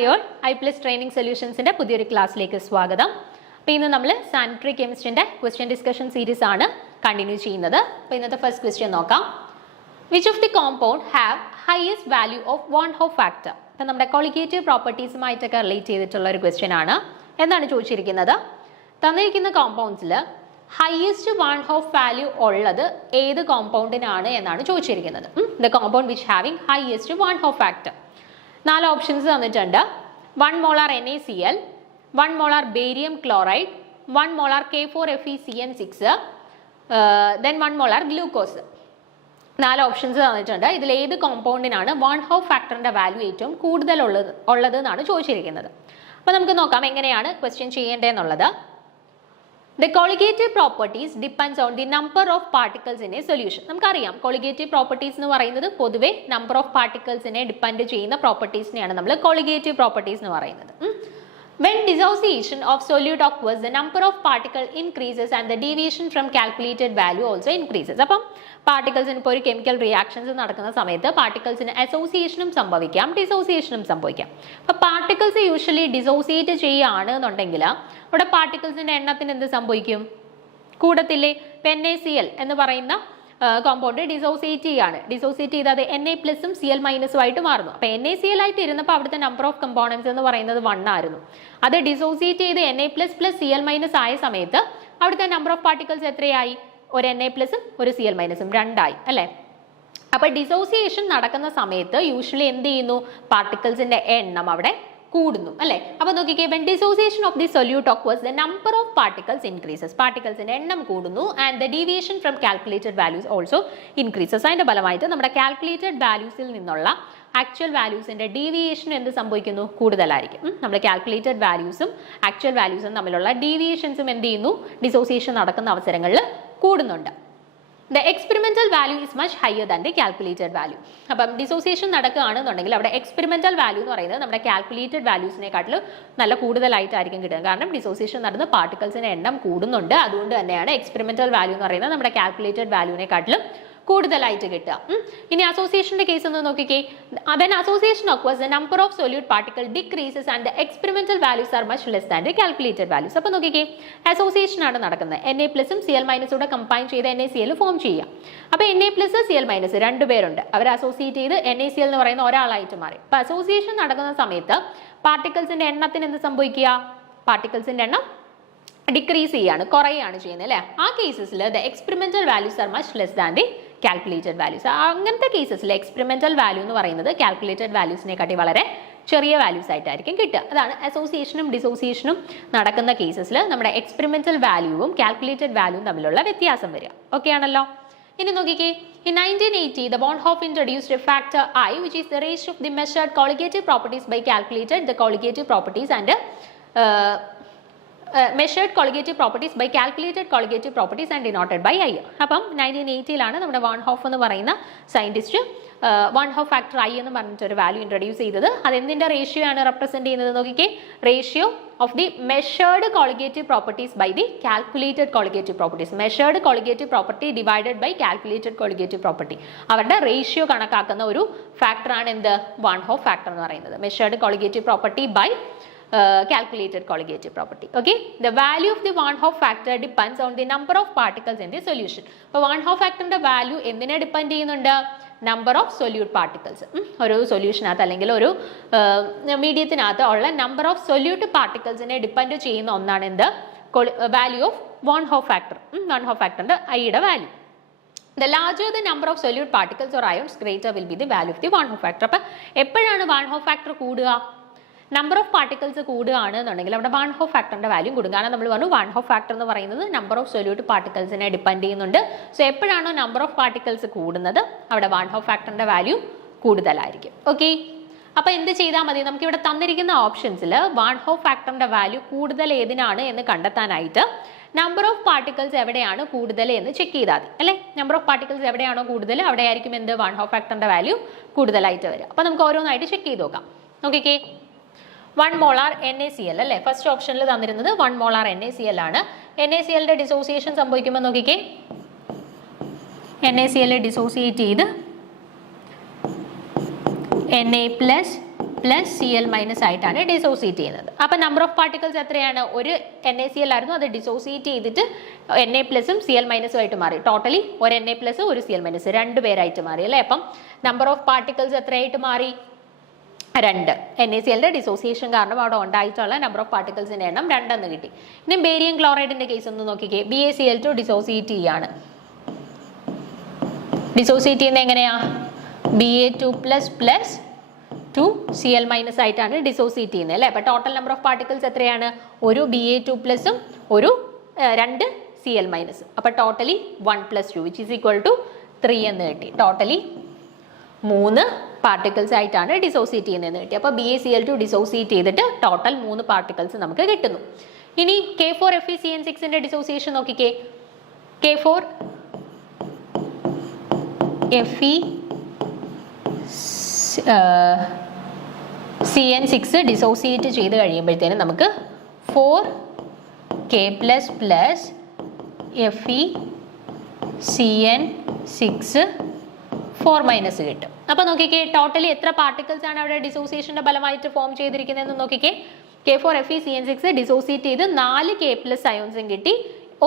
Hi all, iPlus Training Solutionsന്റെ പുതിയൊരു ക്ലാസ്സിലേക്ക് സ്വാഗതം. അപ്പോൾ ഇന്ന് നമ്മൾ സാനിറ്ററി കെമിസ്ട്രിന്റെ ക്വസ്റ്റ്യൻ ഡിസ്കഷൻ സീരീസ് ആണ് കണ്ടിന്യൂ ചെയ്യുന്നത്. അപ്പോൾ ഇന്നത്തെ ഫസ്റ്റ് ക്വസ്റ്റ്യൻ നോക്കാം. Which of the compound have highest value of Van Hoff factor? അപ്പോൾ നമ്മുടെ കോളിഗേറ്റീവ് പ്രോപ്പർട്ടീസുമായിട്ടൊക്കെ റിലേറ്റ് ചെയ്തിട്ടുള്ള ഒരു ക്വസ്റ്റ്യൻ ആണ്. എന്താണ് ചോദിച്ചിരിക്കുന്നത്? തന്നിരിക്കുന്ന കോമ്പൗണ്ട്സിൽ ഹയസ്റ്റ് വാൻ ഹോഫ് വാല്യൂ ഉള്ളത് ഏത് കോമ്പൗണ്ടിനാണ് എന്നാണ് ചോദിച്ചിരിക്കുന്നത്. The compound which having highest van Hoff factor. 4 options തന്നിട്ടുണ്ട്. 1 molar NaCl, 1 molar barium chloride, 1 molar K4FeCN6, then 1 molar glucose. 4 options തന്നിട്ടുണ്ട്. ഇതിൽ ഏത് കോമ്പൗണ്ടിനാണ് വൺ ഹോഫ് ഫാക്ടറിന്റെ വാല്യൂ ഏറ്റവും കൂടുതൽ ഉള്ളത് എന്നാണ് ചോദിച്ചിരിക്കുന്നത്. അപ്പോൾ നമുക്ക് നോക്കാം എങ്ങനെയാണ് question ചെയ്യേണ്ടതെന്നുള്ളത്. The colligative properties depends on the number of particles in a solution. നമുക്കറിയാം colligative properties എന്ന് പറയുന്നത് പൊതുവെ number of particles നെ ഡിപ്പെൻഡ് ചെയ്യുന്ന പ്രോപ്പർട്ടീസിനെയാണ് നമ്മൾ colligative properties എന്ന് പറയുന്നത്. When dissociation of solute occurs, the number of particles increases and the deviation from calculated value also increases. അപ്പം പാർട്ടിക്കിൾസിന് ഇപ്പോൾ ഒരു കെമിക്കൽ റിയാക്ഷൻസ് നടക്കുന്ന സമയത്ത് പാർട്ടിക്കിൾസിന് അസോസിയേഷനും സംഭവിക്കാം, ഡിസോസിയേഷനും സംഭവിക്കാം. അപ്പോൾ പാർട്ടിക്കിൾസ് യൂഷ്വലി ഡിസോസിയേറ്റ് ചെയ്യുകയാണ് എന്നുണ്ടെങ്കിൽ അവിടെ പാർട്ടിക്കിൾസിന്റെ എണ്ണത്തിന് എന്ത് സംഭവിക്കും? കൂടത്തില്ലേ? NaCl എന്ന് പറയുന്ന കോമ്പൗണ്ട് ഡിസോസിയേറ്റ് ചെയ്യാണ്. ഡിസോസിയേറ്റ് ചെയ്ത് അത് Na+ഉം Cl- ആയിട്ട് മാറുന്നു. അപ്പോൾ NaCl ആയിട്ട് ഇരുന്നപ്പോൾ അവിടുത്തെ നമ്പർ ഓഫ് കമ്പോണൻസ് എന്ന് പറയുന്നത് 1 ആയിരുന്നു. അത് ഡിസോസിയേറ്റ് ചെയ്ത് Na++ Cl- ആയ സമയത്ത് അവിടുത്തെ നമ്പർ ഓഫ് പാർട്ടിക്കിൾസ് എത്രയായി? ഒരു Na+ഉം ഒരു Cl- 2 ആയി അല്ലേ? അപ്പോൾ ഡിസോസിയേഷൻ നടക്കുന്ന സമയത്ത് യൂഷ്വലി എന്ത് ചെയ്യുന്നു? പാർട്ടിക്കിൾസിന്റെ എണ്ണം അവിടെ കൂടുന്നു അല്ലേ? അപ്പോൾ നോക്കിക്കേ, when dissociation of the solute occurs, the number of particles increases. പാർട്ടിക്കിൾസിന്റെ എണ്ണം കൂടുന്നു and the deviation from calculated values also increases. അതിന്റെ ഫലമായിട്ട് നമ്മുടെ കാൽക്കുലേറ്റഡ് വാല്യൂസിൽ നിന്നുള്ള ആക്ച്വൽ വാല്യൂസിന്റെ ഡീവിയേഷൻ എന്ത് സംഭവിക്കുന്നു? കൂടുതലായിരിക്കും. നമ്മൾ കാൽക്കുലേറ്റഡ് വാല്യൂസും ആക്ച്വൽ വാല്യൂസും തമ്മിലുള്ള ഡീവിയേഷൻസും എന്ത് ചെയ്യുന്നു? ഡിസോസിയേഷൻ നടക്കുന്ന അവസരങ്ങളിൽ കൂടുന്നുണ്ട്. The experimental value is much higher than the calculated value. അപ്പം ഡിസോസിയേഷൻ നടക്കുകയാണെന്നുണ്ടെങ്കിൽ അവിടെ എക്സ്പെരിമെന്റൽ വാല്യൂ എന്ന് പറയുന്നത് നമ്മുടെ കാൽക്കുലേറ്റഡ് വാല്യൂസിനെക്കാട്ടിലും നല്ല കൂടുതലായിട്ടായിരിക്കും കിട്ടുക. കാരണം ഡിസോസിയേഷൻ നടന്ന് പാർട്ടിക്കിൾസിന്റെ എണ്ണം കൂടുന്നുണ്ട്. അതുകൊണ്ട് തന്നെയാണ് എക്സ്പെരിമെന്റൽ വാല്യൂ എന്ന് പറയുന്നത് നമ്മുടെ കാൽക്കുലേറ്റഡ് വാല്യൂവിനെക്കാട്ടിലും കൂടുതലായിട്ട് കിട്ടുക. ഇനി അസോസിയേഷന്റെ കേസ് ഒന്ന് നോക്കിക്കേ. when association occurs, the number of solute particle decreases and the experimental values are much less than the calculated values. അപ്പോൾ നോക്കിക്കേ, അസോസിയേഷൻ ആണ് നടക്കുന്നത്. Na+ഉം Cl- കൂടെ കമ്പൈൻ ചെയ്ത് NaCl ഫോം ചെയ്യാം. അപ്പോൾ Na+, Cl- 2 പേരുണ്ട്. അവർ അസോസിയേറ്റ് ചെയ്ത് NaCl എന്ന് പറയുന്ന ഒരാളായിട്ട് മാറി. അപ്പോൾ അസോസിയേഷൻ നടക്കുന്ന സമയത്ത് പാർട്ടിക്കിൾസിന്റെ എണ്ണത്തിന് എന്ത് സംഭവിക്കുക? പാർട്ടിക്കിൾസിന്റെ എണ്ണം ഡിക്രീസ് ചെയ്യാണ്, കുറയാണ് ചെയ്യുന്നത് അല്ലേ? ആ കേസസിൽ the experimental values are much less than the calculated values. അങ്ങനത്തെ കേസസിൽ എക്സ്പെരിമെന്റൽ വാല്യൂ എന്ന് പറയുന്നത് കാൽക്കുലേറ്റഡ് വാല്യൂസിനെക്കാട്ടി വളരെ ചെറിയ വാല്യൂസ് ആയിട്ടായിരിക്കും കിട്ടുക. അതാണ് അസോസിയേഷനും ഡിസോസിയേഷനും നടക്കുന്ന കേസസിൽ നമ്മുടെ എക്സ്പെരിമെന്റൽ വാല്യൂവും കാൽക്കുലേറ്റഡ് വാല്യൂവും തമ്മിലുള്ള വ്യത്യാസം വരിക. ഓക്കെ ആണല്ലോ? ഇനി നോക്കിക്കേ, in 1980 the Van Hoff introduced a factor I, which is the ratio of the measured colligative properties by calculated the colligative properties and measured colligative properties by calculated colligative properties and denoted by I. അപ്പം 1980 നമ്മുടെ van Hoff എന്ന് പറയുന്ന scientist van Hoff factor I എന്ന് പറഞ്ഞിട്ടൊരു value introduce ചെയ്തത്. അതെന്തിന്റെ ratio ആണ് represent ചെയ്യുന്നത്? നോക്കിക്കേ, ratio of the measured colligative properties by the calculated colligative properties. Measured colligative property divided by calculated colligative property. അവരുടെ റേഷ്യോ കണക്കാക്കുന്ന ഒരു ഫാക്ടറാണ് എന്ത്? വാൻ ഹോഫ് ഫാക്ടർ എന്ന് പറയുന്നത്. Measured colligative property by calculated colligative property. Okay, the value of the Van Hoff factor depends on the number of particles in the solution. അപ്പോൾ Van Hoff factorന്റെ value എന്തിനെ depend ചെയ്യുന്നുണ്ട്? Number of solute particles. ഒരു സൊല്യൂഷനകത്ത് അല്ലെങ്കിൽ ഒരു മീഡിയത്തിനകത്ത് ഉള്ള number of solute പാർട്ടിക്കിൾസിനെ depend ചെയ്യുന്ന ഒന്നാണ് എന്ത്? Value of van Hoff factor. Van Hoff ഫാക്ടറിന്റെ ഐയുടെ value. The larger the number of solute particles or ions, greater will be the value of the Van Hoff factor. അപ്പോൾ എപ്പോഴാണ് van Hoff factor കൂടുക? Number of particles കൂടുകയാണ് എന്നുണ്ടെങ്കിൽ അവിടെ van Hoff ഫാക്ടറിന്റെ value കൂടും. കാരണം നമ്മൾ പറഞ്ഞു വാൻ ഹോഫ് ഫാക്ടർ എന്ന് പറയുന്നത് നമ്പർ ഓഫ് സൊല്യൂട്ട് പാർട്ടിക്കിൾസിനെ ഡിപ്പെൻഡ് ചെയ്യുന്നുണ്ട്. സോ എപ്പോഴാണോ നമ്പർ ഓഫ് പാർട്ടിക്കിൾസ് കൂടുന്നത് അവിടെ വാൻ ഹോഫ് ഫാക്ടറിന്റെ വാല്യൂ കൂടുതലായിരിക്കും. ഓക്കെ, അപ്പോൾ എന്ത് ചെയ്താൽ മതി? നമുക്ക് ഇവിടെ തന്നിരിക്കുന്ന ഓപ്ഷൻസിൽ വാൻ ഹോഫ് ഫാക്ടറിന്റെ വാല്യൂ കൂടുതൽ ഏതിനാണ് എന്ന് കണ്ടെത്താനായിട്ട് നമ്പർ ഓഫ് പാർട്ടിക്കിൾസ് എവിടെയാണ് കൂടുതൽ എന്ന് ചെക്ക് ചെയ്താൽ മതി അല്ലേ? നമ്പർ ഓഫ് പാർട്ടിക്കിൾസ് എവിടെയാണോ കൂടുതൽ അവിടെ ആയിരിക്കും എന്ത്? വാൻ ഹോഫ് ഫാക്ടറിന്റെ വാല്യൂ കൂടുതലായിട്ട് വരിക. അപ്പോൾ നമുക്ക് ഓരോന്നായിട്ട് ചെക്ക് ചെയ്ത് നോക്കാം. നോക്കിക്കേ, 1 molar NaCl അല്ലേ? ഫസ്റ്റ് ഓപ്ഷനിൽ തന്നിരുന്നത് 1 molar NaCl ആണ്. NaClന്റെ ഡിസോസിയേഷൻ സംഭവിക്കുമ്പോൾ നോക്കിക്കേ, NaCl ഡിസോസിയേറ്റ് ചെയ്ത് Na+ പ്ലസ് Cl മൈനസ് ആയിട്ടാണ് ഡിസോസിയേറ്റ് ചെയ്യുന്നത്. അപ്പം നമ്പർ ഓഫ് പാർട്ടിക്കിൾസ് എത്രയാണ്? ഒരു NaCl ആയിരുന്നു, അത് ഡിസോസിയേറ്റ് ചെയ്തിട്ട് Na പ്ലസും Cl മൈനസും ആയിട്ട് മാറി. ടോട്ടലി ഒരു Na പ്ലസ് ഒരു Cl മൈനസ് 2 പേരായിട്ട് മാറി അല്ലേ. അപ്പം നമ്പർ ഓഫ് പാർട്ടിക്കിൾസ് എത്രയായിട്ട് മാറി? 2. NaClന്റെ ഡിസോസിയേഷൻ കാരണം അവിടെ ഉണ്ടായിട്ടുള്ള നമ്പർ ഓഫ് പാർട്ടിക്കിൾസിന്റെ എണ്ണം 2 എന്ന് കിട്ടി. ഇനി ബേരിയം ക്ലോറൈഡിന്റെ കേസ് ഒന്ന് നോക്കിക്കേ. BaCl2 ഡിസോസിയേറ്റ് ചെയ്യാണ്. ഡിസോസിയേറ്റ് ചെയ്യുന്നത് എങ്ങനെയാ? Ba2 plus plus 2 Cl minus ആയിട്ടാണ് ഡിസോസിയേറ്റ് ചെയ്യുന്നത് അല്ലേ. അപ്പൊ ടോട്ടൽ നമ്പർ ഓഫ് പാർട്ടിക്കിൾസ് എത്രയാണ്? ഒരു Ba2 പ്ലസും ഒരു 2 Cl മൈനസും. അപ്പൊ totally 1 plus 2 which is equal to 3 എന്ന് കിട്ടി. ടോട്ടലി 3 പാർട്ടിക്കിൾസ് ആയിട്ടാണ് ഡിസോസിയേറ്റ് ചെയ്യുന്നതെന്ന് കിട്ടി. അപ്പോൾ BaCl2 ഡിസോസിയേറ്റ് ചെയ്തിട്ട് ടോട്ടൽ 3 പാർട്ടിക്കിൾസ് നമുക്ക് കിട്ടുന്നു. ഇനി K4FeCN6ന്റെ ഡിസോസിയേഷൻ നോക്കിക്കേ. K4FeCN6 ഡിസോസിയേറ്റ് ചെയ്ത് കഴിയുമ്പോഴത്തേനും നമുക്ക് 4K plus plus FeCN6 4 minus കിട്ടും. അപ്പോൾ നോക്കിക്കേ ടോട്ടലി എത്ര പാർട്ടിക്കിൾസ് ആണ് അവിടെ ഡിസോസിയേഷന്റെ ഫലമായിട്ട് ഫോം ചെയ്തിരിക്കുന്നതെന്ന് നോക്കിക്കേ. K4FeCN6 ഡിസോസിയേറ്റ് ചെയ്ത് 4 K പ്ലസ് അയോൺസും കിട്ടി,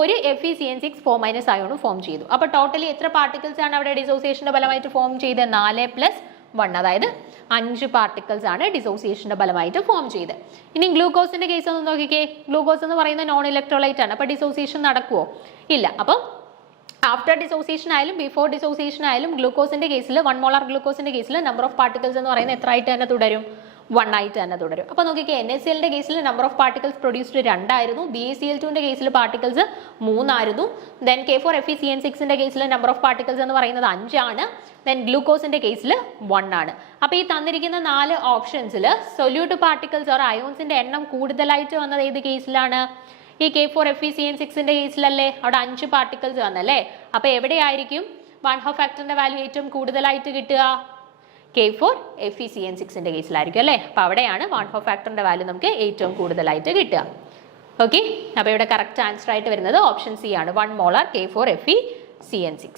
ഒരു FeCN6 4 മൈനസ് അയോണും ഫോം ചെയ്തു. അപ്പോൾ ടോട്ടലി എത്ര പാർട്ടിക്കിൾസ് ആണ് അവിടെ ഡിസോസിയേഷന്റെ ഫലമായിട്ട് ഫോം ചെയ്ത്? 4 പ്ലസ് 1, അതായത് 5 പാർട്ടിക്കിൾസ് ആണ് ഡിസോസിയേഷന്റെ ഫലമായിട്ട് ഫോം ചെയ്ത്. ഇനി ഗ്ലൂക്കോസിന്റെ കേസ് ഒന്ന് നോക്കിക്കേ. ഗ്ലൂക്കോസ് എന്ന് പറയുന്ന നോൺ ഇലക്ട്രോലൈറ്റ് ആണ്. അപ്പോൾ ഡിസോസിയേഷൻ നടക്കുമോ? ഇല്ല. അപ്പം ആഫ്റ്റർ ഡിസോസിയേഷൻ ആയാലും ബിഫോർ ഡിസോസിയേഷൻ ആയാലും ഗ്ലൂക്കോസിന്റെ കേസിൽ 1 മോളാർ ഗ്ലൂക്കോസിന്റെ കേസിൽ നമ്പർ ഓഫ് പാർട്ടിക്കിൾസ് എന്ന് പറയുന്നത് എത്ര ആയിട്ട് തന്നെ തുടരും? 1 ആയിട്ട് തന്നെ തുടരും. അപ്പോൾ നോക്കിക്കേ NaClന്റെ കേസിൽ നമ്പർ ഓഫ് പാർട്ടിക്കിൾസ് പ്രൊഡ്യൂസ്ഡ് 2 ആയിരുന്നു. BaCl2ന്റെ കേസിൽ പാർട്ടിക്കിൾസ് 3 ആയിരുന്നു. ദെൻ K4FeCN6ന്റെ കേസിൽ നമ്പർ ഓഫ് പാർട്ടിക്കിൾസ് എന്ന് പറയുന്നത് 5 ആണ്. ദെൻ ഗ്ലൂക്കോസിന്റെ കേസിൽ 1 ആണ്. അപ്പോൾ ഈ തന്നിരിക്കുന്ന 4 ഓപ്ഷൻസിൽ സൊല്യൂട്ട് പാർട്ടിക്കിൾസ് ഓർ അയോൺസിന്റെ എണ്ണം കൂടുതലായിട്ട് വന്നത് ഏത് കേസിലാണ്? ഈ K4FeCN6ന്റെ കേസിലല്ലേ? അവിടെ 5 പാർട്ടിക്കിൾസ് വന്നല്ലേ. അപ്പൊ എവിടെയായിരിക്കും 1/2 ഫാക്ടറിന്റെ വാല്യൂ ഏറ്റവും കൂടുതലായിട്ട് കിട്ടുക? K4FeCN6ന്റെ കേസിലായിരിക്കും അല്ലേ. അപ്പൊ അവിടെയാണ് 1/2 ഫാക്ടറിന്റെ വാല്യൂ നമുക്ക് ഏറ്റവും കൂടുതലായിട്ട് കിട്ടുക. ഓക്കെ, അപ്പൊ ഇവിടെ കറക്റ്റ് ആൻസർ ആയിട്ട് വരുന്നത് ഓപ്ഷൻ സി ആണ്, 1 മോളാർ K4FeCN6.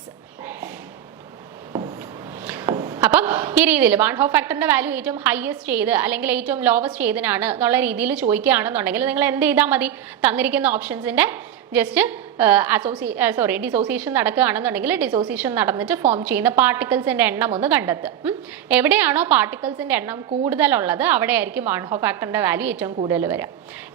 അപ്പം ഈ രീതിയിൽ 1/2 ഫാക്ടറിന്റെ വാല്യൂ ഏറ്റവും ഹയസ്റ്റ് ചെയ്ത് അല്ലെങ്കിൽ ഏറ്റവും ലോവസ്റ്റ് ചെയ്തതിനാണ് എന്നുള്ള രീതിയിൽ ചോദിക്കുകയാണെന്നുണ്ടെങ്കിൽ നിങ്ങൾ എന്ത് ചെയ്താൽ മതി? തന്നിരിക്കുന്ന ഓപ്ഷൻസിന്റെ ജസ്റ്റ് ഡിസോസിയേഷൻ നടക്കുകയാണെന്നുണ്ടെങ്കിൽ ഡിസോസിയേഷൻ നടന്നിട്ട് ഫോം ചെയ്യുന്ന പാർട്ടിക്കിൾസിന്റെ എണ്ണം ഒന്ന് കണ്ടെത്തുക. എവിടെയാണോ പാർട്ടിക്കിൾസിന്റെ എണ്ണം കൂടുതലുള്ളത് അവിടെയായിരിക്കും 1/2 ഫാക്ടറിന്റെ വാല്യൂ ഏറ്റവും കൂടുതൽ വരിക.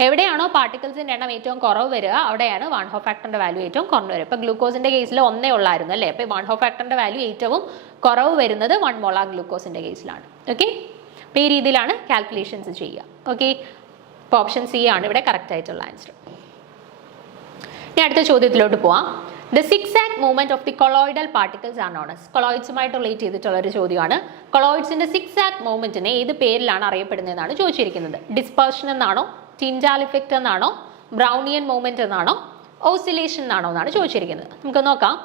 എവിടെയാണോ പാർട്ടിക്കിൾസിന്റെ എണ്ണം ഏറ്റവും കുറവ് വരിക അവിടെയാണ് 1/2 ഫാക്ടറിന്റെ വാല്യൂ ഏറ്റവും കുറവ് വരിക. ഇപ്പൊ ഗ്ലൂക്കോസിന്റെ കേസിൽ 1 ഉള്ളായിരുന്നു അല്ലേ. അപ്പൊ 1/2 ഫാക്ടറിന്റെ വാല്യൂ ഏറ്റവും കുറവ് വരുന്നത് 1 മോളാർ ഗ്ലൂക്കോസിന്റെ കേസിലാണ്. ഓക്കെ, അപ്പൊ ഈ രീതിയിലാണ് കാൽക്കുലേഷൻസ് ചെയ്യുക. ഓക്കെ, അപ്പൊ ഓപ്ഷൻ സി ആണ് ഇവിടെ കറക്റ്റ് ആയിട്ടുള്ള ആൻസർ. ഇനി അടുത്ത ചോദ്യത്തിലോട്ട് പോവാം. The zigzag movement of the colloidal particles are known as. കൊളോയിഡ്സുമായിട്ട് റിലേറ്റ് ചെയ്തിട്ടുള്ള ഒരു ചോദ്യമാണ്. കൊളോയിഡ്സിന്റെ സിക്സാക് മൂവ്മെന്റിനെ ഏത് പേരിലാണ് അറിയപ്പെടുന്നതെന്നാണ് ചോദിച്ചിരിക്കുന്നത്. ഡിസ്പേർഷൻ എന്നാണോ, ടിൻഡാൽ ഇഫക്റ്റ് എന്നാണോ, ബ്രൗണിയൻ മൂവ്മെന്റ് എന്നാണോ, ഓസിലേഷൻ എന്നാണോ എന്നാണ് ചോദിച്ചിരിക്കുന്നത്. നമുക്ക് നോക്കാം.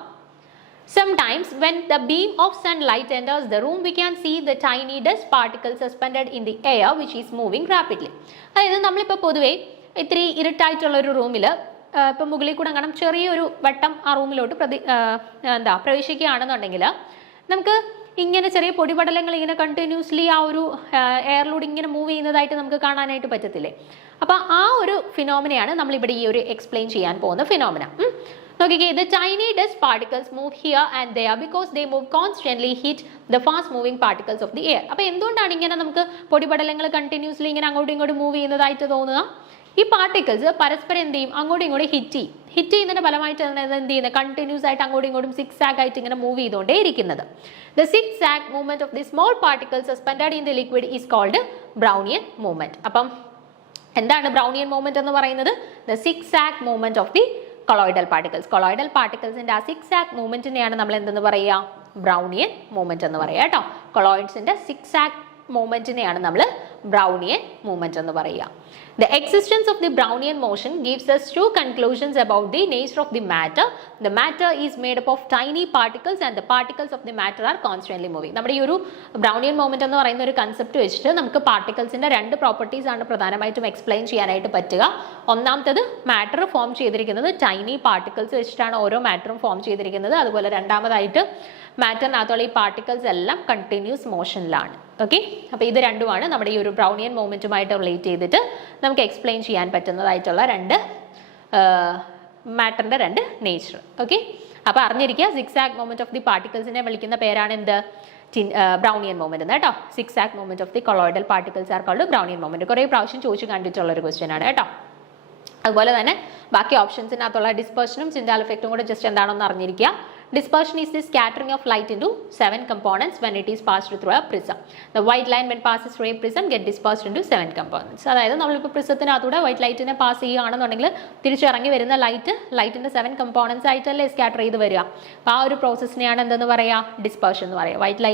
Sometimes when the beam of sunlight enters the room we can see the tiny dust particles suspended in the air which is moving rapidly. അതായത് നമ്മളിപ്പോൾ പൊതുവേ ഇത്തിരി ഇരുട്ടായിട്ടുള്ള ഒരു റൂമിൽ ഇപ്പം മുകളിൽ കൂടെ കാണാം ചെറിയൊരു വട്ടം ആ റൂമിലോട്ട് പ്രവേശിക്കുകയാണെന്നുണ്ടെങ്കിൽ നമുക്ക് ഇങ്ങനെ ചെറിയ പൊടിപടലങ്ങൾ ഇങ്ങനെ കണ്ടിന്യൂസ്ലി ആ ഒരു എയറിലൂടെ ഇങ്ങനെ മൂവ് ചെയ്യുന്നതായിട്ട് നമുക്ക് കാണാനായിട്ട് പറ്റത്തില്ലേ. അപ്പം ആ ഒരു ഫിനോമിനയാണ് നമ്മളിവിടെ ഈ ഒരു എക്സ്പ്ലെയിൻ ചെയ്യാൻ പോകുന്ന ഫിനോമിന. നോക്കിക്കേ, the tiny dust particles move here and there because they move constantly hit the fast moving particles of the air. അപ്പോൾ എന്തുകൊണ്ടാണ് ഇങ്ങനെ നമുക്ക് പൊടിപടലങ്ങൾ കണ്ടിന്യൂസ്ലി ഇങ്ങനെ അങ്ങോട്ടും ഇങ്ങോട്ടും മൂവ് ചെയ്യുന്നതായിട്ട് തോന്നുക? ഈ പാർട്ടിക്കിൾസ് പരസ്പരം എന്ത് ചെയ്യും? അങ്ങോട്ടും ഇങ്ങോട്ടും ഹിറ്റ് ചെയ്യുന്നതിന്റെ ഫലമായിട്ട് എന്ത് ചെയ്യുന്നത്? കണ്ടിന്യൂസ് ആയിട്ട് അങ്ങോട്ടും ഇങ്ങോട്ടും സിക്സാഗ് ആയിട്ട് ഇങ്ങനെ മൂവ് ചെയ്തുകൊണ്ടേ ഇരിക്കുന്നത്. The zigzag movement of the small particles suspended in the liquid is called Brownian movement. അപ്പം എന്താണ് ബ്രൗണിയൻ മൂവ്മെന്റ് എന്ന് പറയുന്നത്? The zigzag movement of the colloidal particles. കൊളോയിഡൽ പാർട്ടിക്കിൾസിന്റെ ആ സിക്സാക് മൂവ്മെന്റിനെയാണ് നമ്മൾ എന്തെന്ന് പറയുക? ബ്രൗണിയൻ മൂവ്മെന്റ് എന്ന് പറയുക കേട്ടോ. കൊളോയിഡ്സിന്റെ സിക്സാക് മൂവ്മെന്റിനെയാണ് നമ്മൾ ബ്രൗണിയൻ മൂവ്മെന്റ് എന്ന് പറയുക. The existence of the Brownian motion gives us two conclusions about the nature of the matter. The matter is made up of tiny particles and the particles of the matter are constantly moving. നമ്മുടെ ഈ ഒരു Brownian movement എന്ന് പറയുന്ന ഒരു concept വെച്ചിട്ട് നമുക്ക് പാർട്ടിക്കിൾസിന്റെ 2 properties ആണ് പ്രധാനമായിട്ടും എക്സ്പ്ലെയിൻ ചെയ്യാനായിട്ട് പറ്റുക. ഒന്നാമത്തേത് മാറ്റർ ഫോം ചെയ്തിരിക്കുന്നത് ടൈനി പാർട്ടിക്കിൾസ് വെച്ചിട്ടാണ് ഓരോ മാറ്ററും ഫോം ചെയ്തിരിക്കുന്നത്. അതുപോലെ രണ്ടാമതായിട്ട് മാറ്ററിനകത്തുള്ള ഈ പാർട്ടിക്കിൾസ് എല്ലാം കണ്ടിന്യൂസ് മോഷനിലാണ്. ഓക്കെ, അപ്പോൾ ഇത് രണ്ടുമാണ് നമ്മുടെ ഈ ഒരു ബ്രൗണിയൻ മൊമെന്റുമായിട്ട് റിലേറ്റ് ചെയ്തിട്ട് നമുക്ക് എക്സ്പ്ലെയിൻ ചെയ്യാൻ പറ്റുന്നതായിട്ടുള്ള രണ്ട് മാറ്ററിന്റെ രണ്ട് നേച്ചർ. ഓക്കെ, അപ്പോൾ അറിഞ്ഞിരിക്കുക സിക്സാക് മൊമെന്റ് ഓഫ് ദി പാർട്ടിക്കിൾസിനെ വിളിക്കുന്ന പേരാണ് എന്ത്? ബ്രൗണിയൻ മൊമെന്റ് കേട്ടോ. Zigzag movement of the colloidal particles are called Brownian movement. കുറേ പ്രാവശ്യം ചോദിച്ചു കണ്ടിട്ടുള്ള ഒരു ക്വസ്റ്റ്യൻ ആണ് കേട്ടോ. അതുപോലെ തന്നെ ബാക്കി ഓപ്ഷൻസിനകത്തുള്ള ഡിസ്പെർഷനും ടിൻഡാൽ ഇഫക്റ്റും കൂടെ ജസ്റ്റ് എന്താണെന്ന് അറിഞ്ഞിരിക്കുക. Dispersion is the scattering of light into 7 components when it is passed through a prism. The white line when passes through a prism get dispersed into 7 components. അതായത് നമ്മളിപ്പോൾ പ്രിസത്തിനകത്തൂടെ വൈറ്റ് ലൈറ്റിനെ പാസ് ചെയ്യുകയാണെന്നുണ്ടെങ്കിൽ തിരിച്ചിറങ്ങി വരുന്ന ലൈറ്റിന്റെ 7 components ആയിട്ടല്ലേ scatter ചെയ്ത് വരിക. അപ്പോൾ ആ ഒരു പ്രോസസ്സിനെയാണ് എന്തെന്ന് പറയുക? ഡിസ്പെർഷൻ എന്ന് പറയുക. വൈറ്റ്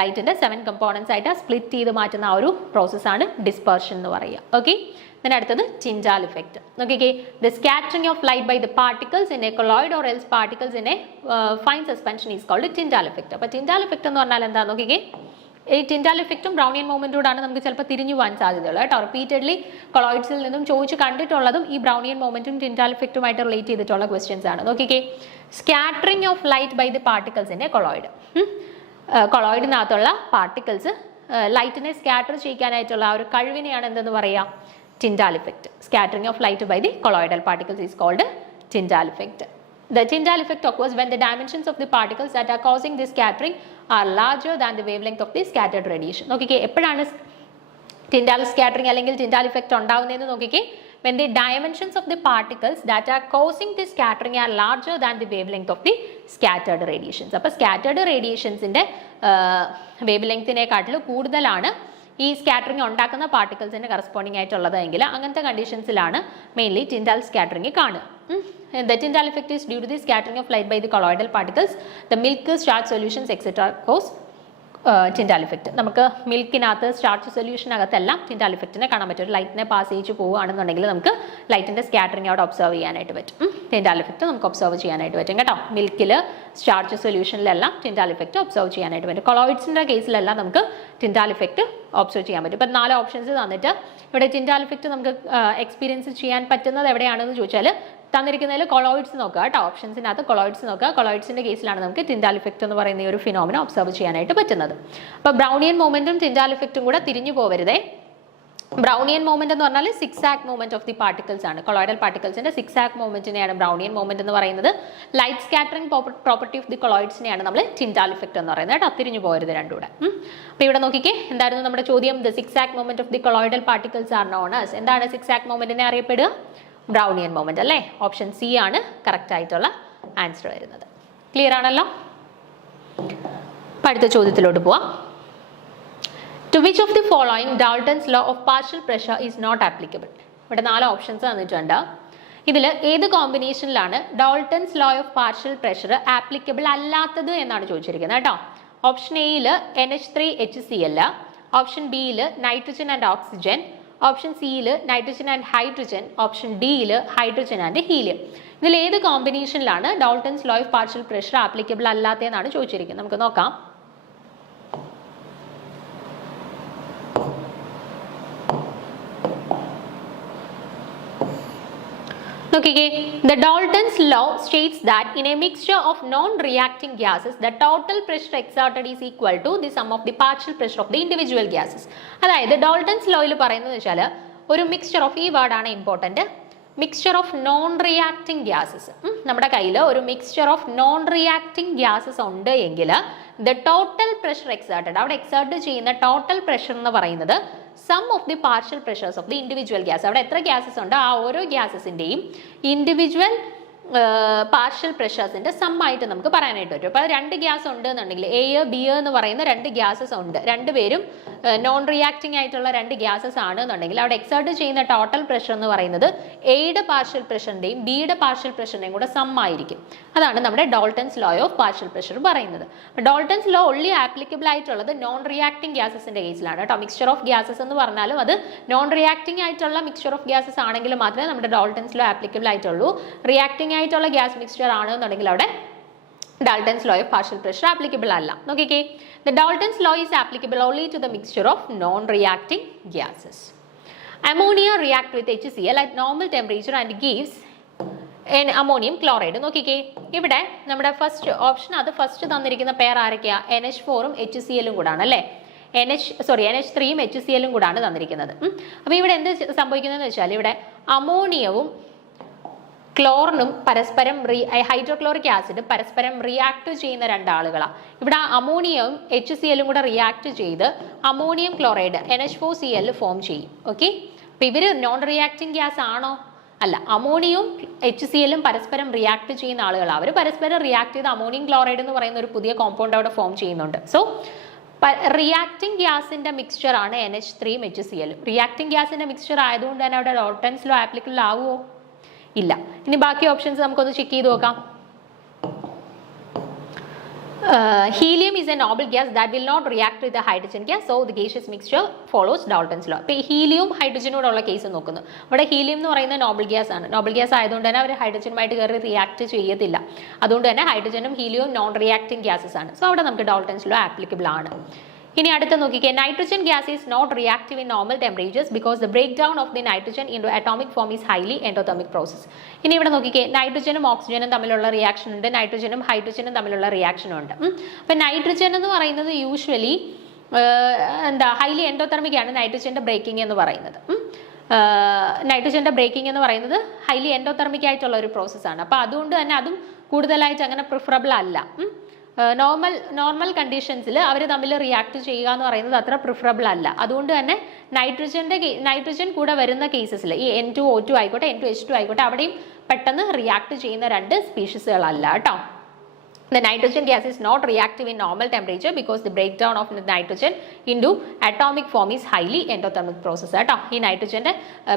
ലൈറ്റിന്റെ 7 കമ്പോണൻസ് ആയിട്ട് സ്പ്ലിറ്റ് ചെയ്ത് മാറ്റുന്ന ആ ഒരു പ്രോസസ്സാണ് ഡിസ്പെർഷൻ എന്ന് പറയുക. ഓക്കെ, then അടുത്തത് ടിൻഡാൽ ഇഫക്റ്റ്. നോക്കിക്കേ, the scattering of light by the particles in a colloid or else particles in a fine suspension is called Tyndall effect. അപ്പോൾ ടിൻഡാൽ ഇഫക്റ്റ് എന്ന് പറഞ്ഞാൽ എന്താ നോക്കിക്കേ, ഈ ടിൻഡാൽ ഇഫക്റ്റും ബ്രൗണിയൻ മൊമെന്റോടാണ് നമുക്ക് ചിലപ്പോൾ തിരിഞ്ഞു പോകാൻ സാധ്യതയുള്ളത് കേട്ടോ. റിപ്പീറ്റഡ്ലി കൊളോയിഡ്സിൽ നിന്നും ചോദിച്ച് കണ്ടിട്ടുള്ളതും ഈ ബ്രൗണിയൻ മൊമെന്റും ടിൻഡാൽ ഇഫക്റ്റുമായിട്ട് റിലേറ്റ് ചെയ്തിട്ടുള്ള ക്വസ്റ്റ്യൻസ് ആണ്. നോക്കിക്കേ, scattering of light by the particles in a colloid. കൊളോയിഡിനകത്തുള്ള പാർട്ടിക്കിൾസ് ലൈറ്റിനെ സ്കാറ്റർ ചെയ്യിക്കാനായിട്ടുള്ള ആ ഒരു കഴിവിനെയാണ് എന്തെന്ന് പറയുക? Tyndall effect. Scattering of light by the colloidal particles is called Tyndall effect. The Tyndall effect occurs when the dimensions of the particles that are causing this scattering are larger than the wavelength of the scattered radiation. നോക്കിക്കേ, എപ്പോഴാണ് Tyndall scattering അല്ലെങ്കിൽ Tyndall effect ഉണ്ടാവുന്നതെന്ന് നോക്കിക്കേ, when the dimensions of the particles that are causing this scattering are larger than the wavelength of the scattered radiations. അപ്പോൾ scattered radiationsന്റെ wavelengthനെക്കാട്ടിലും കൂടുതലാണ് ഈ scattering ഉണ്ടാക്കുന്ന പാർട്ടിക്കിൾസിന് corresponding ആയിട്ടുള്ളത് എങ്കിൽ അങ്ങനത്തെ കണ്ടീഷൻസിലാണ് മെയിൻലി ടിൻഡാൽ സ്കാറ്ററിംഗ് കാണുക. The Tyndall effect is due to the scattering of light by the colloidal particles. The milk, starch solutions etc. cause Tyndall effect. നമുക്ക് മിൽക്കിനകത്ത് starch സൊല്യൂഷനകത്തെല്ലാം Tyndall ഇഫക്റ്റിനെ കാണാൻ പറ്റും. ഒരു ലൈറ്റിനെ പാസ് ചെയ്യിച്ച് പോവുകയാണെന്നുണ്ടെങ്കിൽ നമുക്ക് ലൈറ്റിൻ്റെ സ്കാറ്ററിംഗ് അവിടെ ഒബ്സർവ് ചെയ്യാനായിട്ട് പറ്റും. ടിൻഡാൽ ഇഫക്റ്റ് നമുക്ക് ഒബ്സർവ് ചെയ്യാനായിട്ട് പറ്റും കേട്ടോ. മിൽക്കിൽ സ്റ്റാർച്ച് സൊല്യൂഷനിലെല്ലാം ടിൻഡാൽ ഇഫക്റ്റ് ഒബ്സർവ് ചെയ്യാനായിട്ട് പറ്റും. കൊളോയിഡ്സിൻ്റെ കേസിലെല്ലാം നമുക്ക് ടിൻഡാൽ ഇഫക്റ്റ് ഒബ്സർവ് ചെയ്യാൻ പറ്റും. ഇപ്പം 4 ഓപ്ഷൻസ് തന്നിട്ട് ഇവിടെ ടിൻഡാൽ ഇഫക്റ്റ് നമുക്ക് എക്സ്പീരിയൻസ് ചെയ്യാൻ പറ്റുന്നത് എവിടെയാണെന്ന് ചോദിച്ചാൽ തന്നിരിക്കുന്നതിൽ കൊളോയിഡ്സ് നോക്കുക കേട്ടോ. ഓപ്ഷൻസിനകത്ത് കൊളോയിഡ്സ് നോക്കുക. കൊളോയിഡ്സിന്റെ കേസിലാണ് നമുക്ക് ടിൻഡാൽ ഇഫക്റ്റ് എന്ന് പറയുന്ന ഈ ഒരു ഫിനോമിന ഒബ്സർവ് ചെയ്യാനായിട്ട് പറ്റുന്നത്. അപ്പോൾ ബ്രൗണിയൻ മൊമെന്റും ടിൻഡാൽ ഇഫക്റ്റും കൂടെ തിരിഞ്ഞു പോവരുതേ. ബ്രൗണിയൻ മൊമെന്റ് എന്ന് പറഞ്ഞാൽ zigzag movement of the particles ആണ്. കൊളോയിഡൽ പാർട്ടിക്കിൾസിന്റെ സിക്സാക് മൂവ്മെന്റിനെയാണ് ബ്രൗണിയൻ മൊമെന്റ് എന്ന് പറയുന്നത്. Light scattering property of the കൊളോയിഡ്സിനെയാണ് നമ്മൾ ടിൻഡാൽ ഇഫക്റ്റ് എന്ന് പറയുന്നത് കേട്ടോ. തിരിഞ്ഞു പോകരുത് രണ്ടുകൂടെ. അപ്പോൾ ഇവിടെ നോക്കിക്കേ, എന്തായിരുന്നു നമ്മുടെ ചോദ്യം? The zigzag movement of the colloidal particles R known as. എന്താണ് സിക്സാക് മൂവ്മെന്റിനെ അറിയപ്പെടുക? ബ്രൗണിയൻ മൊമെന്റ് അല്ലേ. ഓപ്ഷൻ സി ആണ് കറക്റ്റ് ആയിട്ടുള്ള ആൻസർ വരുന്നത്. ക്ലിയർ ആണല്ലോ? അടുത്ത ചോദ്യത്തിലോട്ട് പോവാം. To which of the following Dalton's law of partial pressure is not applicable? ഇവിടെ 4 ഓപ്ഷൻസ് തന്നിട്ടുണ്ട്. ഇതിൽ ഏത് കോമ്പിനേഷനിലാണ് Dalton's law of partial pressure applicable അല്ലാത്തത് എന്നാണ് ചോദിച്ചിരിക്കുന്നത് കേട്ടോ. ഓപ്ഷൻ എയിൽ NH3HCl, ഓപ്ഷൻ ബിയിൽ നൈട്രജൻ ആൻഡ് ഓക്സിജൻ, ഓപ്ഷൻ സിയിൽ നൈട്രജൻ ആൻഡ് ഹൈഡ്രജൻ, ഓപ്ഷൻ ഡിയിൽ ഹൈഡ്രജൻ ആൻഡ് ഹീലിയം. ഇതിൽ ഏത് കോമ്പിനേഷനിലാണ് Dalton's law of partial pressure applicable അല്ലാത്തതെന്നാണ് ചോദിച്ചിരിക്കുന്നത്. നമുക്ക് നോക്കാം. നോക്കിക്കേ, the Dalton's law states that in a mixture of non-reacting gases the total pressure exerted is equal to the sum of the partial pressure of the individual gases. അതായത് Dalton's ലോയിൽ പറയുന്നത് വെച്ചാൽ ഒരു മിക്സ്ചർ ഓഫ്, ഈ വേർഡാണ് important, mixture of non reacting gases. നമ്മുടെ കയ്യിൽ ഒരു mixture of non reacting gases ഉണ്ട് എങ്കിൽ ദ ടോട്ടൽ പ്രഷർ എക്സേർട്ടഡ്, അവിടെ എക്സേർട്ട് ചെയ്യുന്ന ടോട്ടൽ പ്രഷർ എന്ന് പറയുന്നത് sum of the partial pressures of the individual gas. അവിടെ എത്ര ഗ്യാസസ് ഉണ്ട് ആ ഓരോ ഗ്യാസസിൻ്റെയും ഇൻഡിവിജ്വൽ പാർഷ്യൽ പ്രഷേഴ്സിന്റെ സം ആയിട്ട് നമുക്ക് പറയാനായിട്ട് പറ്റും. അപ്പോൾ 2 ഗ്യാസ് ഉണ്ട് എന്നുണ്ടെങ്കിൽ എ ബി എന്ന് പറയുന്ന 2 ഗ്യാസസ് ഉണ്ട്, രണ്ടുപേരും നോൺ റിയാക്ടിങ് ആയിട്ടുള്ള 2 ഗ്യാസസ് ആണ് എന്നുണ്ടെങ്കിൽ അവിടെ എക്സേർട്ട് ചെയ്യുന്ന ടോട്ടൽ പ്രഷർ എന്ന് പറയുന്നത് എയുടെ പാർഷ്യൽ പ്രഷറിന്റെയും ബിയുടെ പാർഷ്യൽ പ്രഷറിന്റെയും കൂടെ സം ആയിരിക്കും. അതാണ് നമ്മുടെ Dalton's law of partial pressure പറയുന്നത്. ഡാൾട്ടൺസ് ലോ ഒൺലി ആപ്ലിക്കബിൾ ആയിട്ടുള്ളത് നോൺ റിയാക്ടിങ് ഗ്യാസസിന്റെ കേസിലാണ് കേട്ടോ. മിക്സ്ചർ ഓഫ് ഗ്യാസസ് എന്ന് പറഞ്ഞാലും അത് നോൺ റിയാക്ടിങ് ആയിട്ടുള്ള മിക്സ്ചർ ഓഫ് ഗ്യാസസ് ആണെങ്കിൽ മാത്രമേ നമ്മുടെ ഡാൾട്ടൺസ് ലോ ആപ്ലിക്കബിൾ ആയിട്ടുള്ളൂ. റിയാക്ടിങ് ആയിട്ടുള്ള ഗ്യാസ് മിക്സ്ചർ ആണെന്നുണ്ടെങ്കിൽ അവിടെ Dalton's law of partial pressure applicable അല്ല. നോക്കിക്കേ, the Dalton's law is applicable only to the mixture of non-reacting gases. Ammonia react with HCl at normal temperature and gives an ammonium chloride. നോക്കിക്കേ, ഇവിടെ നമ്മുടെ first option, അത് first തന്നിരിക്കുന്ന pair ആരൊക്കെയാ? NH4 ഉം HCl ഉം കൂടാണ് അല്ലേ. NH3യും HCl കൂടാണ് തന്നിരിക്കുന്നത്. അപ്പോൾ ഇവിടെ എന്ത് സംഭവിക്കുന്നതെന്ന് വെച്ചാൽ ഇവിടെ അമോണിയവും ക്ലോറിനും പരസ്പരം ഹൈഡ്രോക്ലോറിക് ആസിഡും പരസ്പരം റിയാക്ട് ചെയ്യുന്ന രണ്ടാളുകളാണ്. ഇവിടെ അമോണിയവും HClഉം കൂടെ റിയാക്ട് ചെയ്ത് അമോണിയം ക്ലോറൈഡ് NH4Cl ഫോം ചെയ്യും. ഓക്കെ, അപ്പോൾ ഇവർ നോൺ റിയാക്ടിങ് ഗ്യാസ് ആണോ? അല്ല. അമോണിയവും HClഉം പരസ്പരം റിയാക്ട് ചെയ്യുന്ന ആളുകളാണ്. അവർ പരസ്പരം റിയാക്ട് ചെയ്ത് അമോണിയം ക്ലോറൈഡ് എന്ന് പറയുന്ന ഒരു പുതിയ കോമ്പൗണ്ട് അവിടെ ഫോം ചെയ്യുന്നുണ്ട്. സോ റിയാക്ടിങ് ഗ്യാസിന്റെ മിക്സ്ചർ ആണ് NH3യും HClഉം. റിയാക്ടിങ് ഗ്യാസിന്റെ മിക്സ്ചർ ആയതുകൊണ്ട് തന്നെ അവിടെ ഡോൾട്ടൺസ് ലോ ആപ്ലിക്കബിൾ ആവുമോ? ഇല്ല. ഇനി ബാക്കി ഓപ്ഷൻസ് നമുക്കൊന്ന് ചെക്ക് ചെയ്ത് നോക്കാം. Helium is a noble gas that will not react with the hydrogen gas, so the gaseous mixture follows Dalton's law. അപ്പോൾ ഹീലിയവും ഹൈഡ്രജനോടുള്ള കേസ് നോക്കുന്നു. അവിടെ ഹീലിയം എന്ന് പറയുന്നത് നോബൽ ഗ്യാസ് ആണ്. നോബൽ ഗ്യാസ് ആയതുകൊണ്ട് തന്നെ അവർ ഹൈഡ്രജനുമായിട്ട് കയറി റിയാക്ട് ചെയ്യത്തില്ല. അതുകൊണ്ട് തന്നെ ഹൈഡ്രജനും ഹീലിയവും നോൺ റിയാക്ടിങ് ഗ്യാസസ് ആണ്. സോ അവിടെ നമുക്ക് ഡാൾട്ടൺസ് ലോ ആപ്ലിക്കബിൾ ആണ്. ഇനി അടുത്ത നോക്കിക്കേ, nitrogen gas is not reactive in normal temperatures because the break down of the nitrogen in to atomic form is highly endothermic process. ഇനി ഇവിടെ നോക്കിക്കേ, നൈട്രജനും ഓക്സിജനും തമ്മിലുള്ള റിയാക്ഷൻ ഉണ്ട്, നൈട്രജനും ഹൈഡ്രജനും തമ്മിലുള്ള റിയാക്ഷനും ഉണ്ട്. അപ്പം നൈട്രജൻ എന്ന് പറയുന്നത് യൂഷ്വലി ഹൈലി എൻഡോതെർമിക് ആണ് നൈട്രജന്റെ ബ്രേക്കിംഗ് എന്ന് പറയുന്നത്. നൈട്രജന്റെ ബ്രേക്കിംഗ് എന്ന് പറയുന്നത് ഹൈലി എൻഡോതെർമിക് ആയിട്ടുള്ള ഒരു പ്രോസസ്സാണ്. അപ്പോൾ അതുകൊണ്ട് തന്നെ അതും കൂടുതലായിട്ട് അങ്ങനെ പ്രിഫറബിൾ അല്ല. നോർമൽ കണ്ടീഷൻസിൽ അവർ തമ്മിൽ റിയാക്ട് ചെയ്യുക എന്ന് പറയുന്നത് അത്ര പ്രിഫറബിൾ അല്ല. അതുകൊണ്ട് തന്നെ നൈട്രജൻ കൂടെ വരുന്ന കേസസിൽ ഈ N2O2 ആയിക്കോട്ടെ N2H2 ആയിക്കോട്ടെ അവിടെയും പെട്ടെന്ന് റിയാക്ട് ചെയ്യുന്ന രണ്ട് സ്പീഷീസുകളല്ല കേട്ടോ. The nitrogen gas is not reactive in normal temperature because the breakdown of the nitrogen into atomic form is highly endothermic process. കേട്ടോ, ഈ നൈട്രജനെ